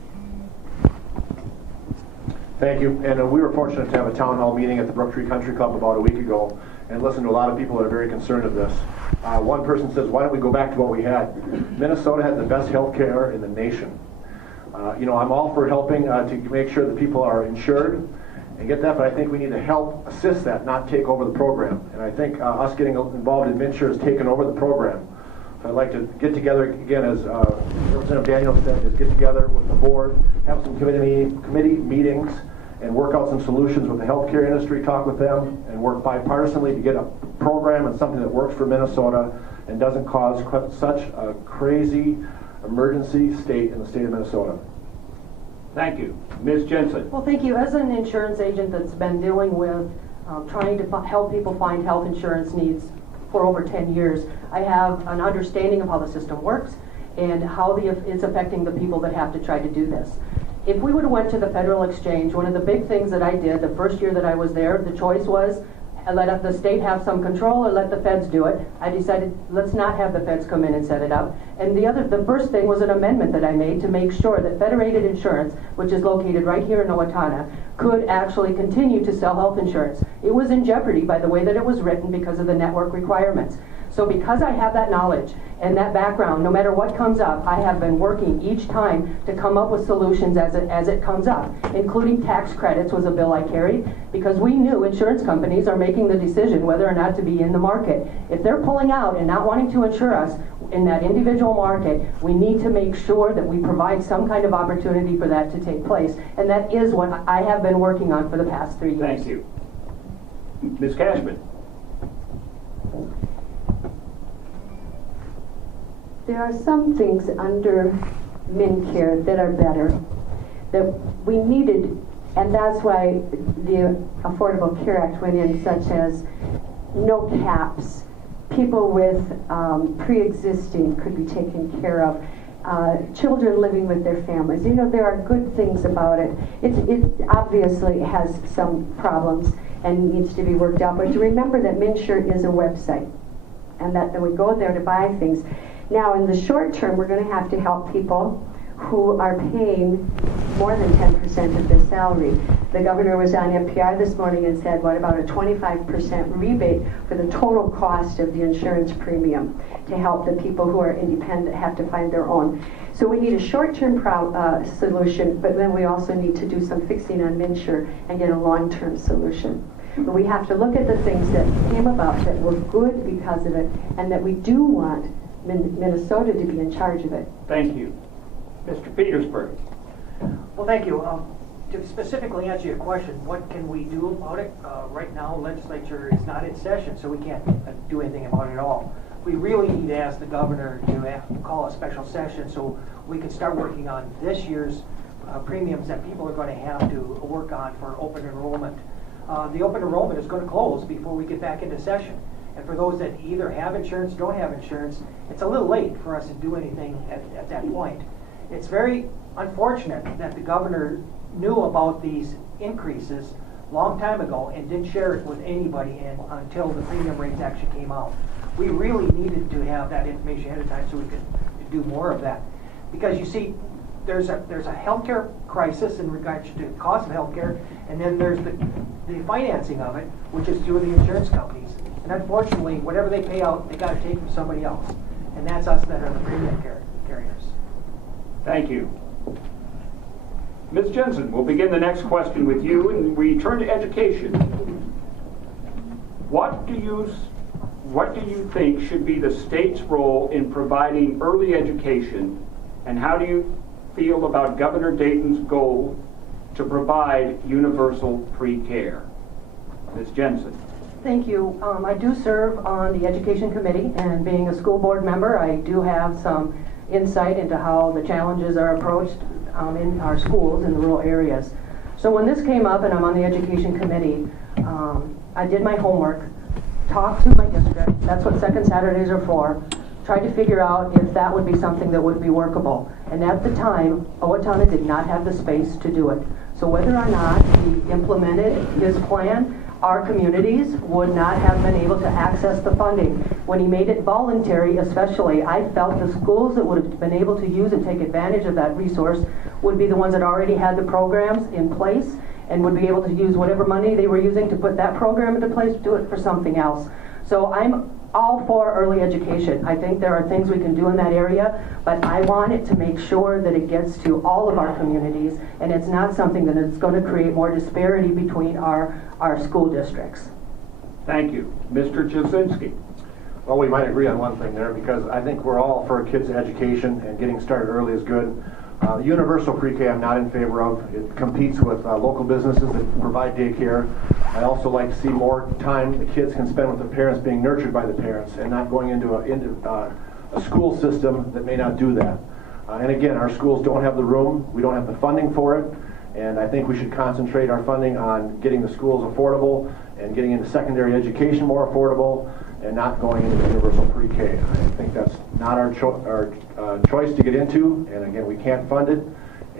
Thank you. And we were fortunate to have a town hall meeting at the Brook Tree Country Club about a week ago and listened to a lot of people that are very concerned of this. One person says, why don't we go back to what we had? Minnesota has the best health care in the nation. I'm all for helping to make sure that people are insured and get that, but I think we need to help assist that, not take over the program. And I think us getting involved in MNsure has taken over the program. So I'd like to get together again, as Representative Daniels said, is get together with the board, have some committee meetings, and work out some solutions with the healthcare industry, talk with them, and work bipartisanly to get a program and something that works for Minnesota and doesn't cause such a crazy emergency state in the state of Minnesota. Thank you. Ms. Jensen. Well, thank you. As an insurance agent that's been dealing with trying to help people find health insurance needs for over 10 years, I have an understanding of how the system works and how it's affecting the people that have to try to do this. If we would have went to the federal exchange, one of the big things that I did the first year that I was there, the choice was let the state have some control or let the feds do it. I decided let's not have the feds come in and set it up. And the first thing was an amendment that I made to make sure that Federated Insurance, which is located right here in Owatonna, could actually continue to sell health insurance. It was in jeopardy by the way that it was written because of the network requirements. So because I have that knowledge and that background, no matter what comes up, I have been working each time to come up with solutions as it comes up, including tax credits was a bill I carried, because we knew insurance companies are making the decision whether or not to be in the market. If they're pulling out and not wanting to insure us in that individual market, we need to make sure that we provide some kind of opportunity for that to take place. And that is what I have been working on for the past 3 years. Thank you. Ms. Cashman. There are some things under MNcare that are better, that we needed, and that's why the Affordable Care Act went in, such as no caps, people with pre-existing could be taken care of, children living with their families. You know, there are good things about it. It obviously has some problems and needs to be worked out, but to remember that MNsure is a website, and that we go there to buy things. Now, in the short term, we're going to have to help people who are paying more than 10% of their salary. The governor was on NPR this morning and said, what about a 25% rebate for the total cost of the insurance premium to help the people who are independent have to find their own. So we need a short-term solution, but then we also need to do some fixing on MNsure and get a long-term solution. But we have to look at the things that came about that were good because of it, and that we do want Minnesota to be in charge of it. Thank you. Mr. Petersburg. Well, thank you. To specifically answer your question, what can we do about it? Right now, legislature is not in session, so we can't do anything about it at all. We really need to ask the governor to call a special session so we can start working on this year's premiums that people are going to have to work on for open enrollment. The open enrollment is going to close before we get back into session. And for those that either have insurance or don't have insurance, it's a little late for us to do anything at that point. It's very unfortunate that the governor knew about these increases a long time ago and didn't share it with anybody until the premium rates actually came out. We really needed to have that information ahead of time so we could do more of that. Because you see, there's a healthcare crisis in regards to the cost of healthcare, and then there's the financing of it, which is through the insurance companies. And unfortunately, whatever they pay out, they got to take from somebody else. And that's us that are the premium carriers. Thank you. Ms. Jensen, we'll begin the next question with you, and we turn to education. What do you think should be the state's role in providing early education, and how do you feel about Governor Dayton's goal to provide universal pre-care? Ms. Jensen. Thank you. I do serve on the Education Committee, and being a school board member, I do have some insight into how the challenges are approached in our schools in the rural areas. So when this came up, and I'm on the Education Committee, I did my homework, talked to my district, that's what Second Saturdays are for, tried to figure out if that would be something that would be workable. And at the time, Owatonna did not have the space to do it. So whether or not he implemented his plan, our communities would not have been able to access the funding. When he made it voluntary especially, I felt the schools that would have been able to use and take advantage of that resource would be the ones that already had the programs in place and would be able to use whatever money they were using to put that program into place, do it for something else. So I'm all for early education. I think there are things we can do in that area, but I want it to make sure that it gets to all of our communities, and it's not something that is going to create more disparity between our school districts. Thank you. Mr. Jasinski. Well, we might agree on one thing there, because I think we're all for kids' education, and getting started early is good. Universal pre-K I'm not in favor of. It competes with local businesses that provide daycare. I also like to see more time the kids can spend with the parents, being nurtured by the parents, and not going into a school system that may not do that. And again, our schools don't have the room. We don't have the funding for it. And I think we should concentrate our funding on getting the schools affordable and getting into secondary education more affordable, and not going into universal pre-K. I think that's not our choice to get into, and again, we can't fund it,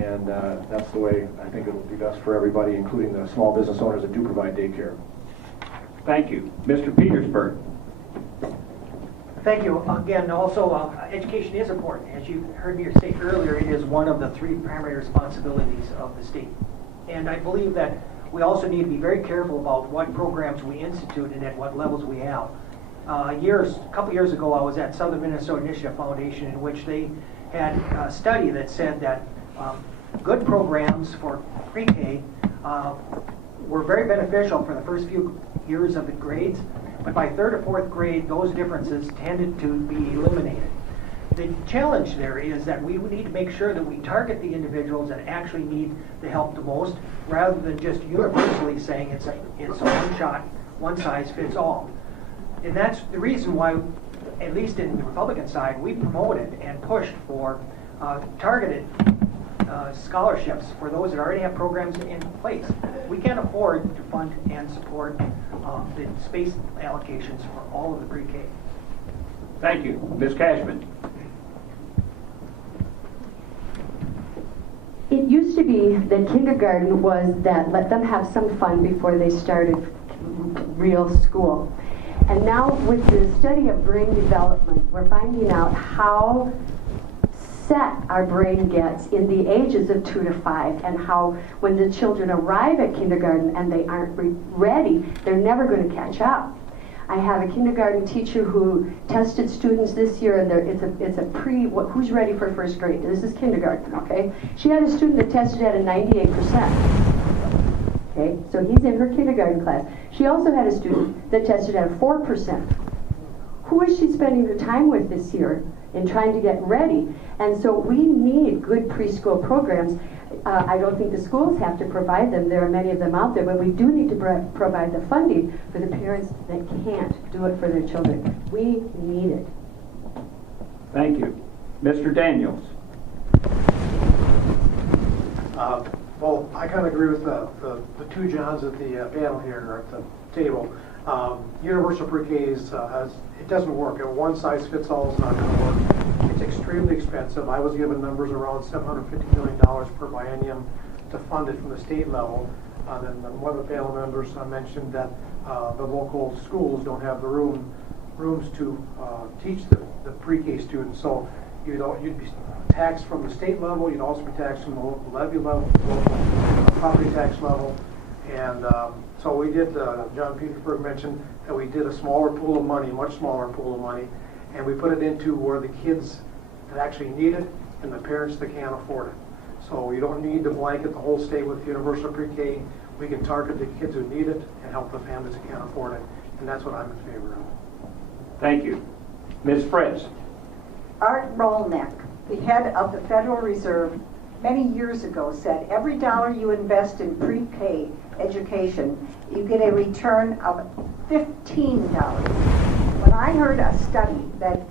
and that's the way I think it will be best for everybody, including the small business owners that do provide daycare. Thank you. Mr. Petersburg. Thank you. Again, also, education is important. As you heard me say earlier, it is one of the 3 primary responsibilities of the state. And I believe that we also need to be very careful about what programs we institute and at what levels we have. A couple years ago, I was at Southern Minnesota Initiative Foundation, in which they had a study that said that good programs for pre-K were very beneficial for the first few years of the grades, but by 3rd or 4th grade, those differences tended to be eliminated. The challenge there is that we need to make sure that we target the individuals that actually need the help the most, rather than just universally saying it's a one-shot, one-size-fits-all. And that's the reason why, at least in the Republican side, we promoted and pushed for targeted scholarships for those that already have programs in place. We can't afford to fund and support the space allocations for all of the pre-K. Thank you. Ms. Cashman. It used to be that kindergarten was that let them have some fun before they started real school. And now with the study of brain development, we're finding out how set our brain gets in the ages of 2 to 5, and how when the children arrive at kindergarten and they aren't ready, they're never going to catch up. I have a kindergarten teacher who tested students this year, and it's a who's ready for 1st grade? This is kindergarten, okay? She had a student that tested at a 98%. Okay, so he's in her kindergarten class. She also had a student that tested at a 4%. Who is she spending her time with this year in trying to get ready? And so we need good preschool programs. I don't think the schools have to provide them. There are many of them out there, but we do need to provide the funding for the parents that can't do it for their children. We need it. Thank you. Mr. Daniels. Well, I kind of agree with the 2 Johns at the panel here, or at the table. Universal pre-Ks, it doesn't work. A one-size-fits-all is not going to work. It's extremely expensive. I was given numbers around $750 million per biennium to fund it from the state level. Then one of the panel members mentioned that the local schools don't have the rooms to teach the pre-K students. So you'd be taxed from the state level. You'd also be taxed from the local levy level, local property tax level. And so we did, John Petersburg mentioned that we did a smaller pool of money, much smaller pool of money, and we put it into where the kids that actually need it and the parents that can't afford it. So you don't need to blanket the whole state with universal pre-K. We can target the kids who need it and help the families that can't afford it, and that's what I'm in favor of. Thank you. Ms. Fritz. Art Rolnick, the head of the Federal Reserve, many years ago said, every dollar you invest in pre-K education, you get a return of $15. When I heard a study that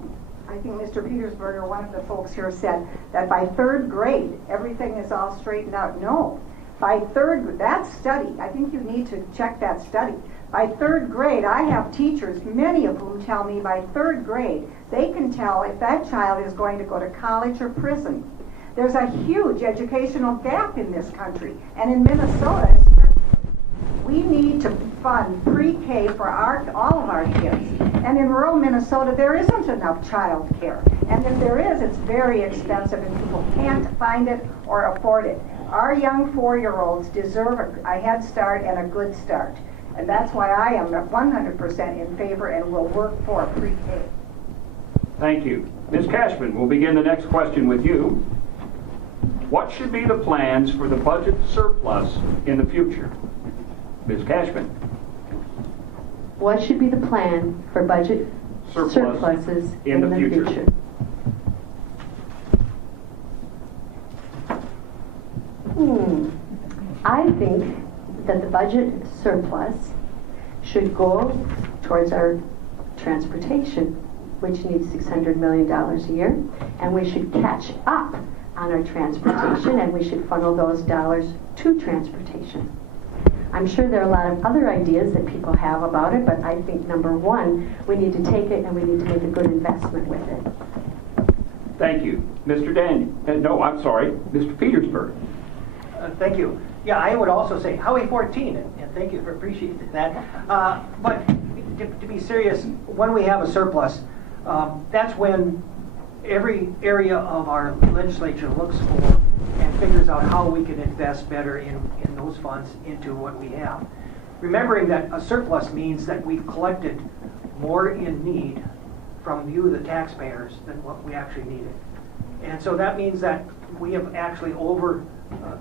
I think Mr. Petersberger, one of the folks here, said that by third grade, everything is all straightened out. No. By that study, I think you need to check that study. By third grade, I have teachers, many of whom tell me by third grade, they can tell if that child is going to go to college or prison. There's a huge educational gap in this country, and in Minnesota, we need to fund pre-K for all of our kids. And in rural Minnesota, there isn't enough child care. And if there is, it's very expensive and people can't find it or afford it. Our young 4-year-olds deserve a head start and a good start. And that's why I am 100% in favor and will work for pre-K. Thank you. Ms. Cashman, we'll begin the next question with you. What should be the plans for the budget surplus in the future? Ms. Cashman. What should be the plan for budget surpluses in the future? I think that the budget surplus should go towards our transportation, which needs $600 million a year, and we should catch up on our transportation, and we should funnel those dollars to transportation. I'm sure there are a lot of other ideas that people have about it, but I think number one, we need to take it and we need to make a good investment with it. Thank you. Mr. Mr. Petersburg. Thank you. Yeah, I would also say Howie 14, and thank you for appreciating that. But to be serious, when we have a surplus, that's when every area of our legislature looks for and figures out how we can invest better in those funds into what we have. Remembering that a surplus means that we've collected more in need from you, the taxpayers, than what we actually needed. And so that means that we have actually over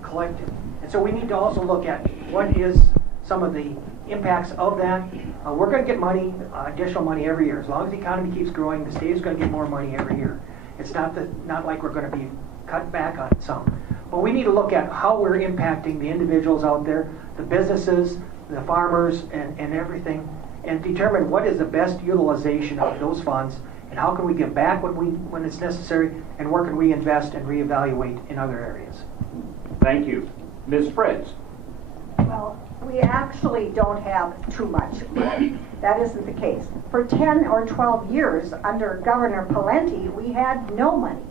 collected. And so we need to also look at what is some of the impacts of that. We're going to get money, additional money every year. As long as the economy keeps growing, the state is going to get more money every year. It's not like we're going to be cut back on some. But we need to look at how we're impacting the individuals out there, the businesses, the farmers, and everything, and determine what is the best utilization of those funds, and how can we give back when it's necessary, and where can we invest and reevaluate in other areas. Thank you. Ms. Fritz. Well, we actually don't have too much. That isn't the case. For 10 or 12 years under Governor Pawlenty, we had no money.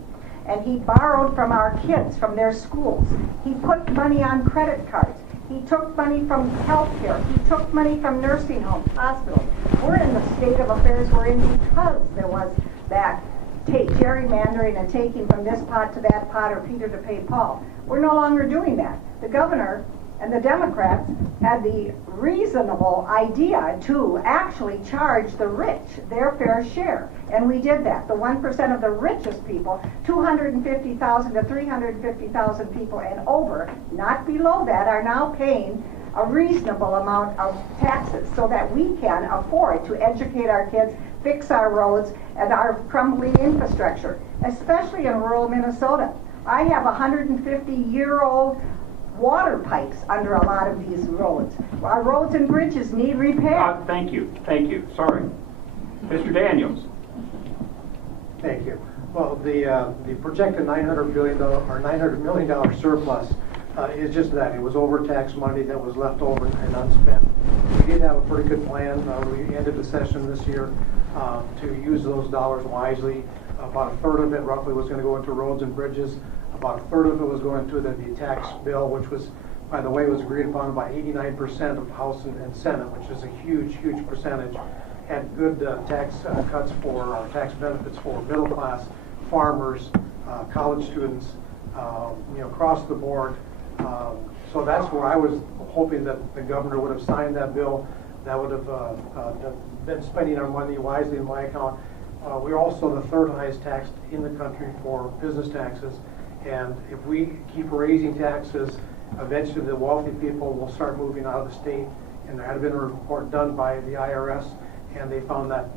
And he borrowed from our kids, from their schools. He put money on credit cards. He took money from health care. He took money from nursing homes, hospitals. We're in the state of affairs we're in because there was that gerrymandering and taking from this pot to that pot, or Peter to pay Paul. We're no longer doing that. The governor and the Democrats had the reasonable idea to actually charge the rich their fair share. And we did that. The 1% of the richest people, 250,000 to 350,000 people and over, not below that, are now paying a reasonable amount of taxes so that we can afford to educate our kids, fix our roads, and our crumbling infrastructure, especially in rural Minnesota. I have 150-year-old water pipes under a lot of these roads. Our roads and bridges need repair. Thank you. Thank you. Sorry. Mr. Daniels. Thank you. Well, the projected $900 million surplus is just that. It was overtaxed money that was left over and unspent. We did have a pretty good plan. We ended the session this year to use those dollars wisely. About a third of it roughly was going to go into roads and bridges. About a third of it was going to the tax bill, which was, by the way, was agreed upon by 89% of House and Senate, which is a huge, huge percentage. Had good tax cuts for tax benefits for middle class, farmers, college students, across the board. So that's where I was hoping that the governor would have signed that bill. That would have been spending our money wisely in my account. We're also the third highest taxed in the country for business taxes. And if we keep raising taxes, eventually the wealthy people will start moving out of the state. And there had been a report done by the IRS, and they found that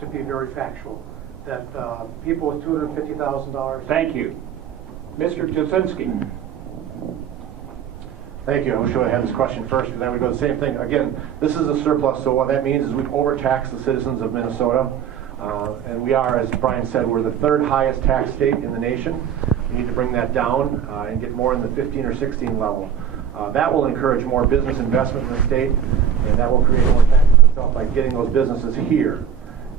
to be very factual, that people with $250,000... Thank you. Mr. Jasinski. Thank you. I wish I had this question first, because I would go the same thing. Again, this is a surplus, so what that means is we've overtaxed the citizens of Minnesota. And we are, as Brian said, we're the third highest tax state in the nation. We need to bring that down and get more in the 15 or 16 level. That will encourage more business investment in the state, and that will create more taxes itself by getting those businesses here.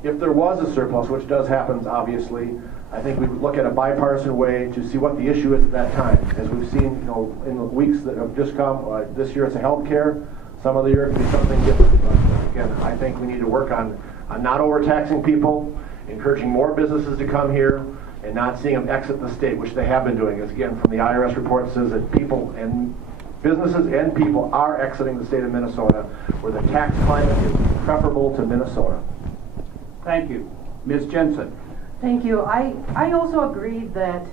If there was a surplus, which does happen, obviously, I think we would look at a bipartisan way to see what the issue is at that time. As we've seen, in the weeks that have just come, this year it's a health care. Some other year it could be something different. But again, I think we need to work on not overtaxing people, encouraging more businesses to come here, and not seeing them exit the state, which they have been doing. As again, from the IRS report says that people and businesses and people are exiting the state of Minnesota, where the tax climate is preferable to Minnesota. Thank you. Ms. Jensen. Thank you. I also agree that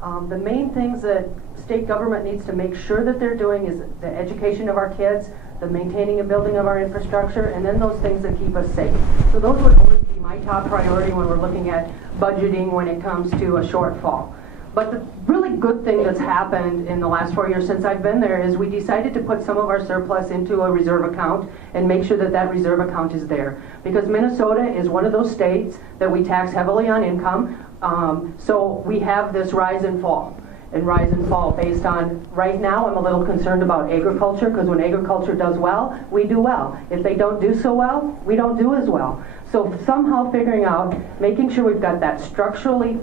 the main things that state government needs to make sure that they're doing is the education of our kids, the maintaining and building of our infrastructure, and then those things that keep us safe. So those would always be my top priority when we're looking at budgeting when it comes to a shortfall. But the really good thing that's happened in the last 4 years since I've been there is we decided to put some of our surplus into a reserve account and make sure that that reserve account is there. Because Minnesota is one of those states that we tax heavily on income, so we have this rise and fall based on, right now I'm a little concerned about agriculture, because when agriculture does well, we do well. If they don't do so well, we don't do as well. So somehow figuring out, making sure we've got that structurally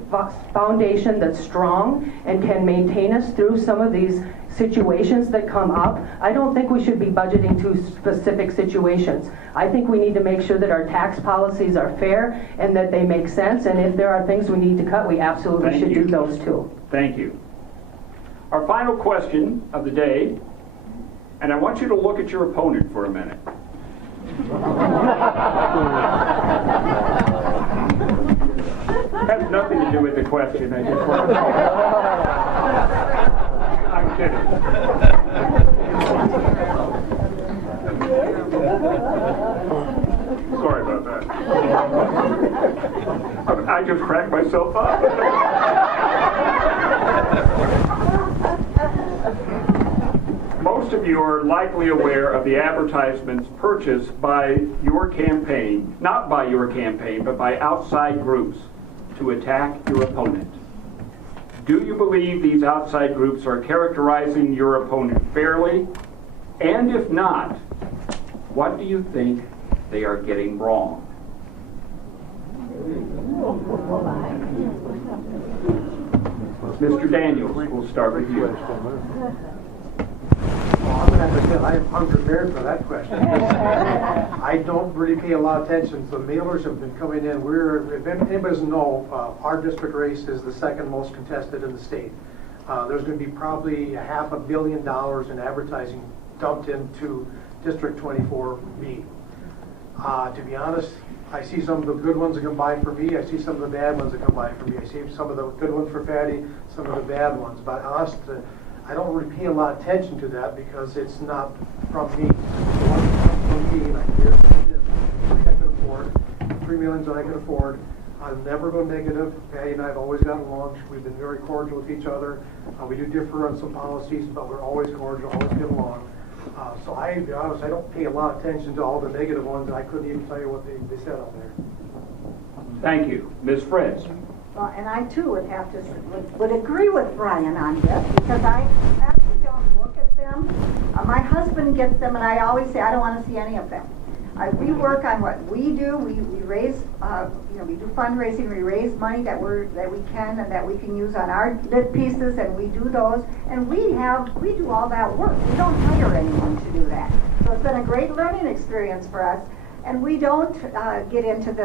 foundation that's strong and can maintain us through some of these situations that come up. I don't think we should be budgeting to specific situations. I think we need to make sure that our tax policies are fair and that they make sense, and if there are things we need to cut, we absolutely should do those too. Thank you. Our final question of the day, and I want you to look at your opponent for a minute. Has nothing to do with the question. I just want to. I'm kidding. Sorry about that. I just cracked myself up. Most of you are likely aware of the advertisements purchased by your campaign, not by your campaign, but by outside groups to attack your opponent. Do you believe these outside groups are characterizing your opponent fairly? And if not, what do you think they are getting wrong? Mr. Daniels, we'll start with you. I'm going to have to say I'm unprepared for that question. I don't really pay a lot of attention. The mailers have been coming in. If anybody doesn't know, our district race is the second most contested in the state. There's going to be probably $500 million in advertising dumped into District 24B. To be honest, I see some of the good ones that come by for me. I see some of the bad ones that come by for me. I see some of the good ones for Patty, some of the bad ones. But honest, I don't really pay a lot of attention to that because it's not from me. It's from me, and I hear I can afford, $3 million that I can afford. I'll never go negative. Patty and I have always gotten along. We've been very cordial with each other. We do differ on some policies, but we're always cordial, always get along. So to be honest, I don't pay a lot of attention to all the negative ones, and I couldn't even tell you what they said out there. Thank you. Ms. Fritz. Well, and I too would have to would agree with Brian on this, because I actually don't look at them. My husband gets them, and I always say I don't want to see any of them. We work on what we do. We raise, we do fundraising. We raise money that we can and that we can use on our lit pieces, and we do those. And we do all that work. We don't hire anyone to do that. So it's been a great learning experience for us. And we don't get into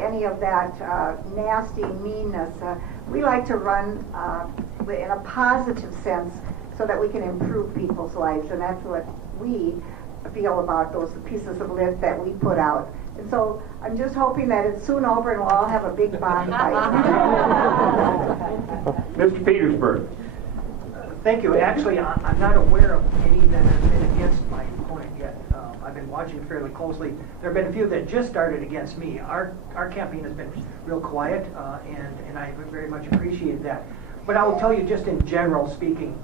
any of that nasty meanness. We like to run in a positive sense so that we can improve people's lives, and that's what we feel about those pieces of lit that we put out. And so I'm just hoping that it's soon over and we'll all have a big bonfire. Mr. Petersburg. Thank you. Actually, I'm not aware of any that have been against my opponent yet. I've been watching fairly closely. There have been a few that just started against me. Our campaign has been real quiet, and I very much appreciate that. But I will tell you, just in general speaking,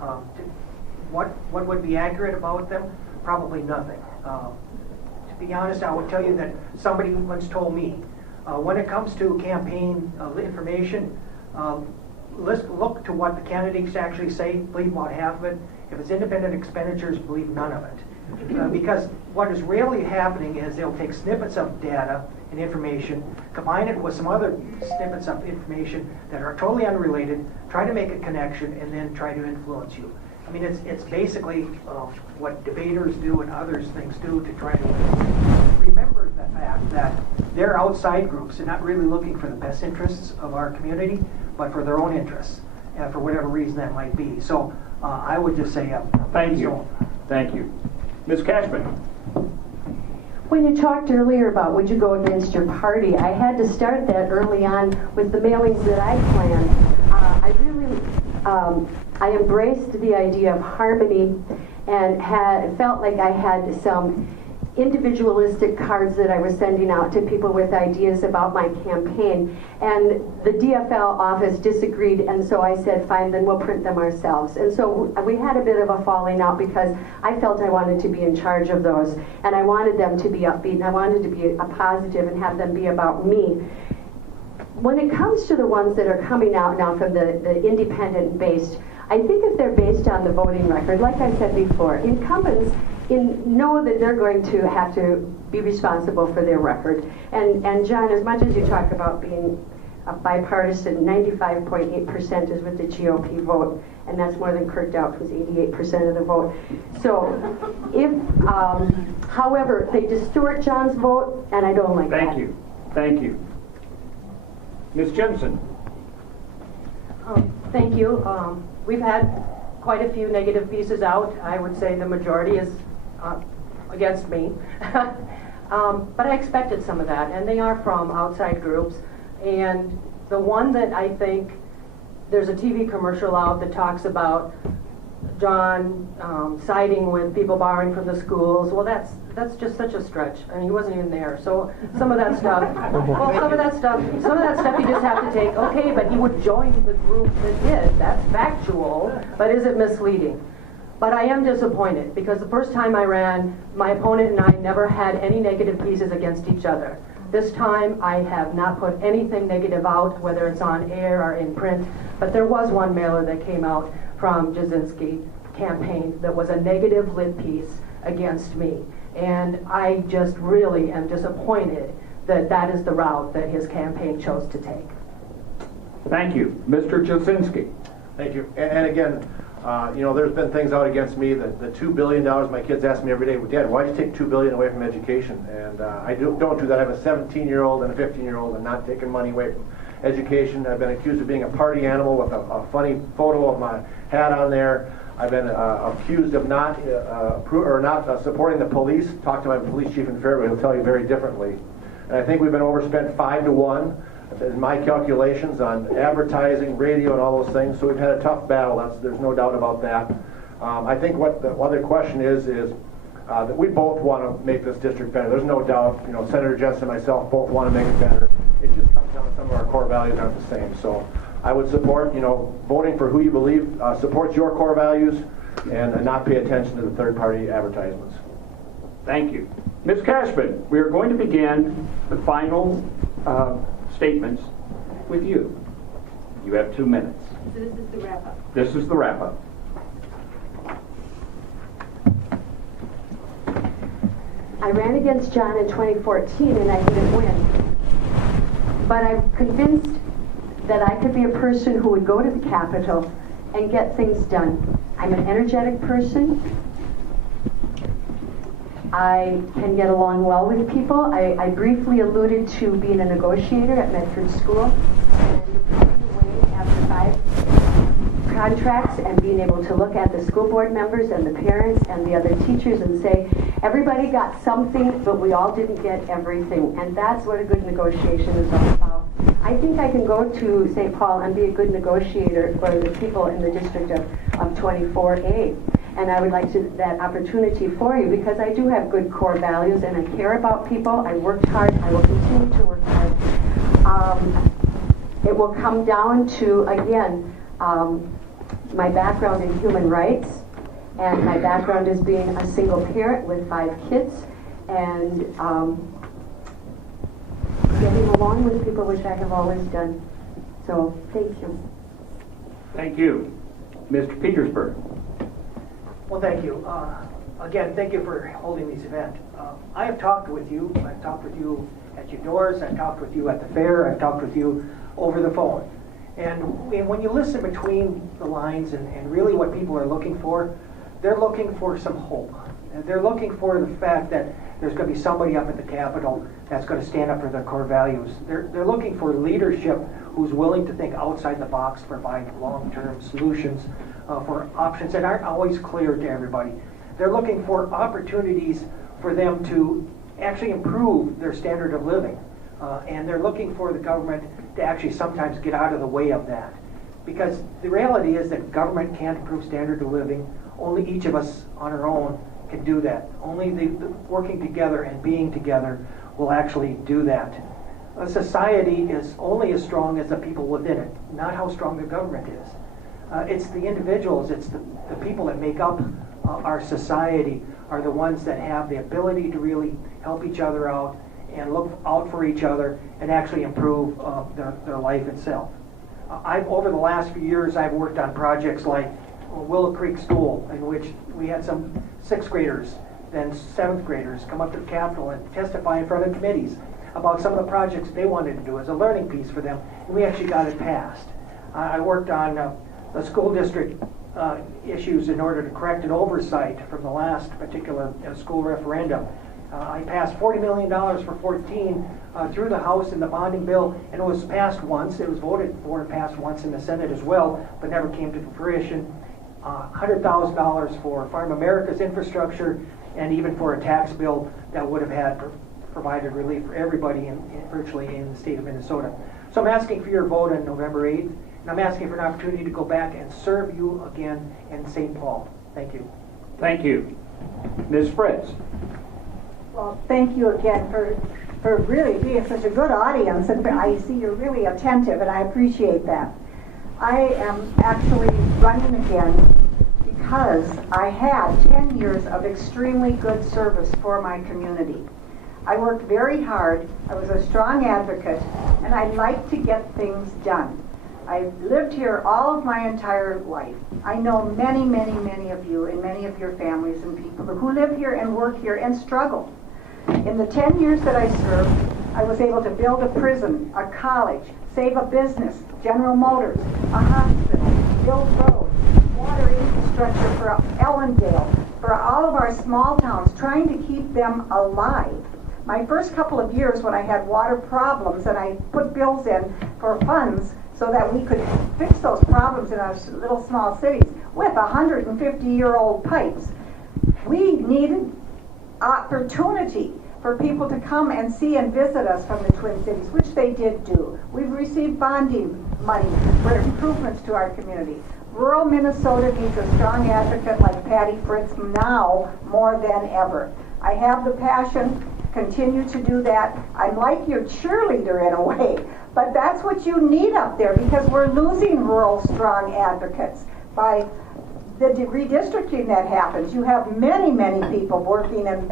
what would be accurate about them? Probably nothing. To be honest, I would tell you that somebody once told me, when it comes to campaign information, let's look to what the candidates actually say, believe about half of it. If it's independent expenditures, believe none of it. Because what is really happening is they'll take snippets of data and information, combine it with some other snippets of information that are totally unrelated, try to make a connection, and then try to influence you. I mean, it's basically what debaters do and others things do to try to remember the fact that they're outside groups and not really looking for the best interests of our community, but for their own interests, for whatever reason that might be. So I would just say, thank you. Thank you. Ms. Cashman. When you talked earlier about would you go against your party, I had to start that early on with the mailings that I planned. I embraced the idea of harmony and felt like I had some individualistic cards that I was sending out to people with ideas about my campaign, and the DFL office disagreed, and so I said, fine, then we'll print them ourselves. And so we had a bit of a falling out because I felt I wanted to be in charge of those, and I wanted them to be upbeat, and I wanted to be a positive and have them be about me. When it comes to the ones that are coming out now from the independent based, I think if they're based on the voting record, like I said before, incumbents know that they're going to have to be responsible for their record. And John, as much as you talk about being a bipartisan, 95.8% is with the GOP vote, and that's more than Kirk Doubt, who's 88% of the vote. So if, however, they distort John's vote, and I don't like that. Thank you. Thank you. Ms. Jensen. Thank you. We've had quite a few negative pieces out. I would say the majority is against me. But I expected some of that, and they are from outside groups. And the one that I think, there's a TV commercial out that talks about John siding with people borrowing from the schools. Well, that's just such a stretch. I mean, he wasn't even there. So some of that stuff, some of that stuff you just have to take, okay, but he would join the group that did. That's factual, but is it misleading? But I am disappointed because the first time I ran, my opponent and I never had any negative pieces against each other. This time I have not put anything negative out, whether it's on air or in print, but there was one mailer that came out from Jasinski campaign that was a negative lit piece against me. And I just really am disappointed that that is the route that his campaign chose to take. Thank you. Mr. Jasinski. Thank you. And again, you know, there's been things out against me. The $2 billion, my kids ask me every day, Dad, why did you take $2 billion away from education? And I don't do that. I have a 17-year-old and a 15-year-old and not taking money away from education. I've been accused of being a party animal with a funny photo of my hat on there. I've been accused of not supporting the police. Talk to my police chief in Fairway, he'll tell you very differently. And I think we've been overspent 5-1 in my calculations on advertising, radio, and all those things. So we've had a tough battle. There's no doubt about that. I think what the other question is that we both want to make this district better. There's no doubt. You know, Senator Jensen and myself both want to make it better. It just comes down to some of our core values aren't the same. So I would support, you know, voting for who you believe supports your core values and not pay attention to the third-party advertisements. Thank you. Ms. Cashman, we are going to begin the final statements with you. You have 2 minutes. So this is the wrap-up. This is the wrap-up. I ran against John in 2014 and I didn't win. But I'm convinced that I could be a person who would go to the Capitol and get things done. I'm an energetic person. I can get along well with people. I briefly alluded to being a negotiator at Medford School and after 5 contracts and being able to look at the school board members and the parents and the other teachers and say, everybody got something, but we all didn't get everything. And that's what a good negotiation is all about. I think I can go to St. Paul and be a good negotiator for the people in the district of 24A. And I would like that opportunity for you because I do have good core values and I care about people. I worked hard. I will continue to work hard. It will come down to, again, my background in human rights And my background is being a single parent with 5 kids and getting along with people, which I have always done. So, thank you. Thank you. Mr. Petersburg. Well, thank you. Again, thank you for holding this event. I have talked with you. I've talked with you at your doors. I've talked with you at the fair. I've talked with you over the phone. And when you listen between the lines and really what people are looking for, they're looking for some hope. They're looking for the fact that there's going to be somebody up at the Capitol that's going to stand up for their core values. They're looking for leadership who's willing to think outside the box, provide long-term solutions for options that aren't always clear to everybody. They're looking for opportunities for them to actually improve their standard of living. And they're looking for the government to actually sometimes get out of the way of that. Because the reality is that government can't improve standard of living. Only each of us on our own can do that. Only the working together and being together will actually do that. A society is only as strong as the people within it, not how strong the government is. It's the individuals, it's the people that make up our society are the ones that have the ability to really help each other out and look out for each other and actually improve their life itself. Over the last few years, I've worked on projects like Willow Creek School, in which we had some 6th graders, then 7th graders come up to the Capitol and testify in front of committees about some of the projects they wanted to do as a learning piece for them, and we actually got it passed. I worked on the school district issues in order to correct an oversight from the last particular school referendum. I passed $40 million for 14 through the House in the bonding bill, and it was passed once. It was voted for and passed once in the Senate as well, but never came to fruition. $100,000 for Farm America's infrastructure, and even for a tax bill that would have had provided relief for everybody virtually in the state of Minnesota. So I'm asking for your vote on November 8th, and I'm asking for an opportunity to go back and serve you again in St. Paul. Thank you. Thank you. Ms. Fritz. Well, thank you again for really being such a good audience, and I see you're really attentive, and I appreciate that. I am actually running again because I had 10 years of extremely good service for my community. I worked very hard, I was a strong advocate, and I like to get things done. I've lived here all of my entire life. I know many, many, many of you and many of your families and people who live here and work here and struggle. In the 10 years that I served, I was able to build a prison, a college, save a business, General Motors, a hospital, build roads, water infrastructure for Ellendale, for all of our small towns, trying to keep them alive. My first couple of years when I had water problems, and I put bills in for funds so that we could fix those problems in our little small cities with 150-year-old pipes. We needed opportunity for people to come and see and visit us from the Twin Cities, which they did do. We've received bonding money for improvements to our community. Rural Minnesota needs a strong advocate like Patty Fritz now more than ever. I have the passion, continue to do that. I'm like your cheerleader in a way, but that's what you need up there because we're losing rural strong advocates by the redistricting that happens. You have many, many people working and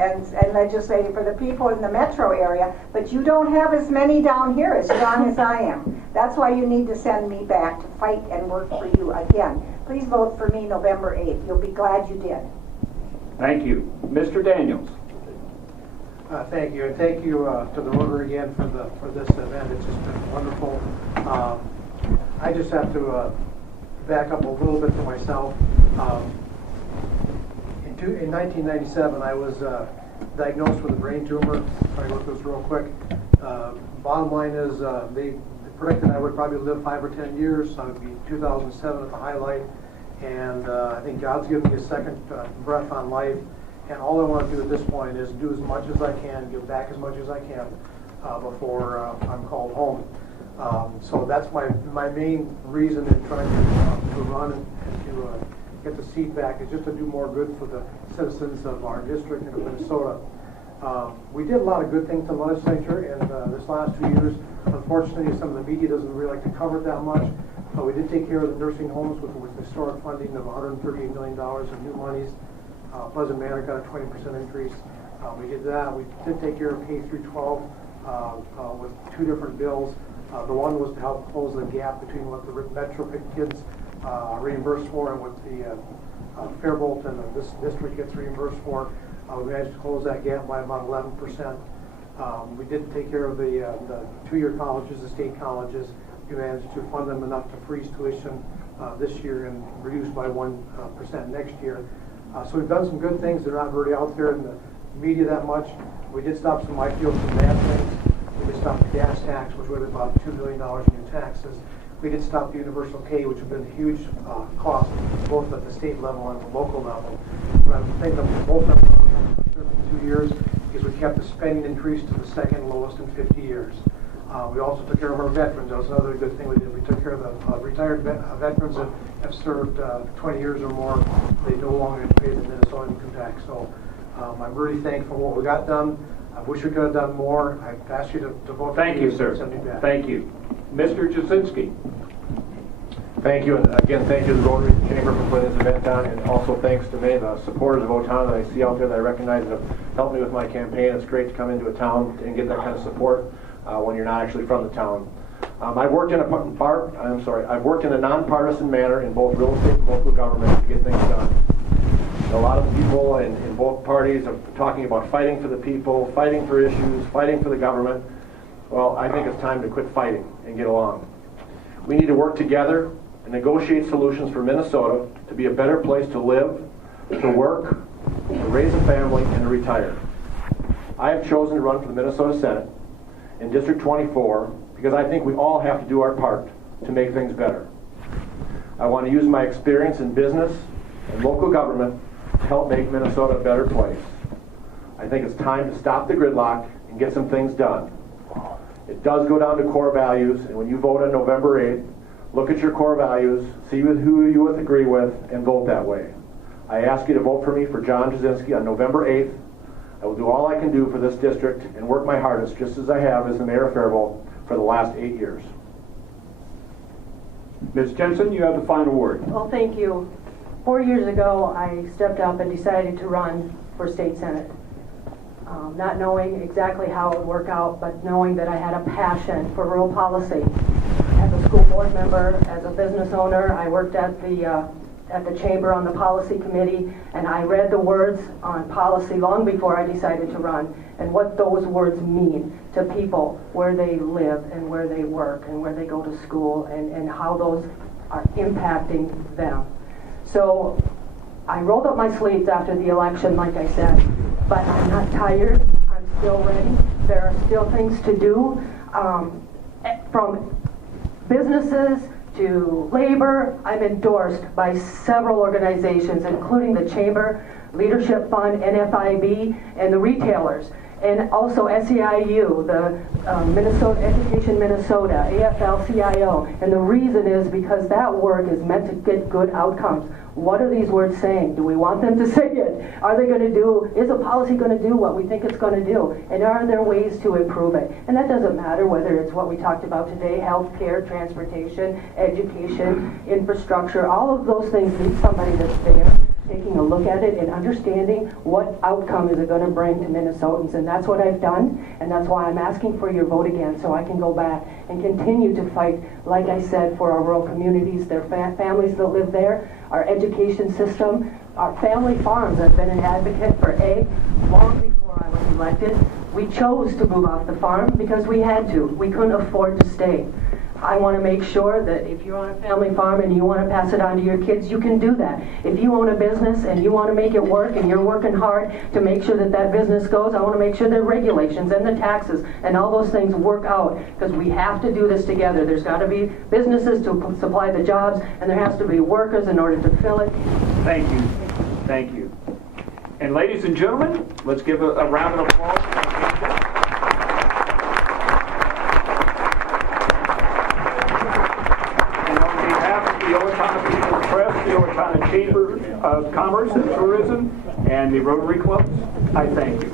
legislating for the people in the metro area, but you don't have as many down here as strong as I am. That's why you need to send me back to fight and work for you again. Please vote for me November 8th. You'll be glad you did. Thank you. Mr. Daniels. Thank you, and thank you to the Rotary again for this event. It's just been wonderful. I just have to back up a little bit for myself. In 1997, I was diagnosed with a brain tumor. I'll go through this real quick. Bottom line is they predicted I would probably live 5 or 10 years. I would be 2007 at the highlight, and I think God's given me a second breath on life. And all I want to do at this point is do as much as I can, give back as much as I can before I'm called home. So that's my main reason in trying to run and to get the seat back is just to do more good for the citizens of our district and of Minnesota. We did a lot of good things in the legislature in this last 2 years. Unfortunately, some of the media doesn't really like to cover it that much, We did take care of the nursing homes with historic funding of $138 million in new monies. Pleasant Manor got a 20% increase. We did that. We did take care of K through 12 with two different bills. The one was to help close the gap between what the Metro kids reimbursed for and what the Faribault and this district gets reimbursed for. We managed to close that gap by about 11%. We did take care of the two-year colleges, the state colleges. We managed to fund them enough to freeze tuition this year and reduce by 1% next year. So we've done some good things that are not really out there in the media that much. We did stop some, I feel, some bad things. We did stop the gas tax, which would have about $2 million in new taxes. We did stop the universal K, which would have been a huge cost, both at the state level and the local level. But I think of both of them for 2 years because we kept the spending increase to the second lowest in 50 years. We also took care of our veterans. That was another good thing we did. We took care of the retired veterans that have served 20 years or more. They no longer have to pay the Minnesota income tax. So I'm really thankful for what we got done. I wish we could have done more. I ask you to vote. Thank you, sir. Thank you. Mr. Jasinski. Thank you, and again, thank you to the Rotary Chamber for putting this event on, and also thanks to many of the supporters of Otana that I see out there that I recognize that have helped me with my campaign. It's great to come into a town and get that kind of support when you're not actually from the town. I've worked in a nonpartisan manner in both real estate and local government to get things done. A lot of people in both parties are talking about fighting for the people, fighting for issues, fighting for the government. Well, I think it's time to quit fighting and get along. We need to work together and negotiate solutions for Minnesota to be a better place to live, to work, to raise a family, and to retire. I have chosen to run for the Minnesota Senate in District 24 because I think we all have to do our part to make things better. I want to use my experience in business and local government to help make Minnesota a better place. I think it's time to stop the gridlock and get some things done. It does go down to core values, and when you vote on November 8th, look at your core values, see who you would agree with, and vote that way. I ask you to vote for me for John Jasinski on November 8th. I will do all I can do for this district and work my hardest, just as I have as the mayor of Faribault for the last 8 years. Ms. Jensen, you have the final word. Well, thank you. 4 years ago, I stepped up and decided to run for state senate. Not knowing exactly how it would work out, but knowing that I had a passion for rural policy. As a school board member, as a business owner, I worked at the chamber on the policy committee, and I read the words on policy long before I decided to run, and what those words mean to people, where they live and where they work and where they go to school, and how those are impacting them. So I rolled up my sleeves after the election, like I said, but I'm not tired. I'm still ready. There are still things to do, from businesses to labor. I'm endorsed by several organizations, including the Chamber, Leadership Fund, NFIB, and the retailers, and also SEIU, the Minnesota Education Minnesota, AFL-CIO. And the reason is because that work is meant to get good outcomes. What are these words saying? Do we want them to say it? Are they going to do, is a policy going to do what we think it's going to do? And are there ways to improve it? And that doesn't matter whether it's what we talked about today, healthcare, transportation, education, infrastructure. All of those things need somebody that's there, taking a look at it and understanding what outcome is it going to bring to Minnesotans. And that's what I've done, and that's why I'm asking for your vote again, so I can go back and continue to fight, like I said, for our rural communities, their families that live there, our education system, our family farms. I've been an advocate for egg long before I was elected. We chose to move off the farm because we had to. We couldn't afford to stay. I want to make sure that if you're on a family farm and you want to pass it on to your kids, you can do that. If you own a business and you want to make it work and you're working hard to make sure that that business goes, I want to make sure the regulations and the taxes and all those things work out, because we have to do this together. There's got to be businesses to supply the jobs, and there has to be workers in order to fill it. Thank you. Thank you. And ladies and gentlemen, let's give a round of applause. The Owatonna People's Press, the Owatonna Chamber of Commerce and Tourism, and the Rotary Clubs, I thank you.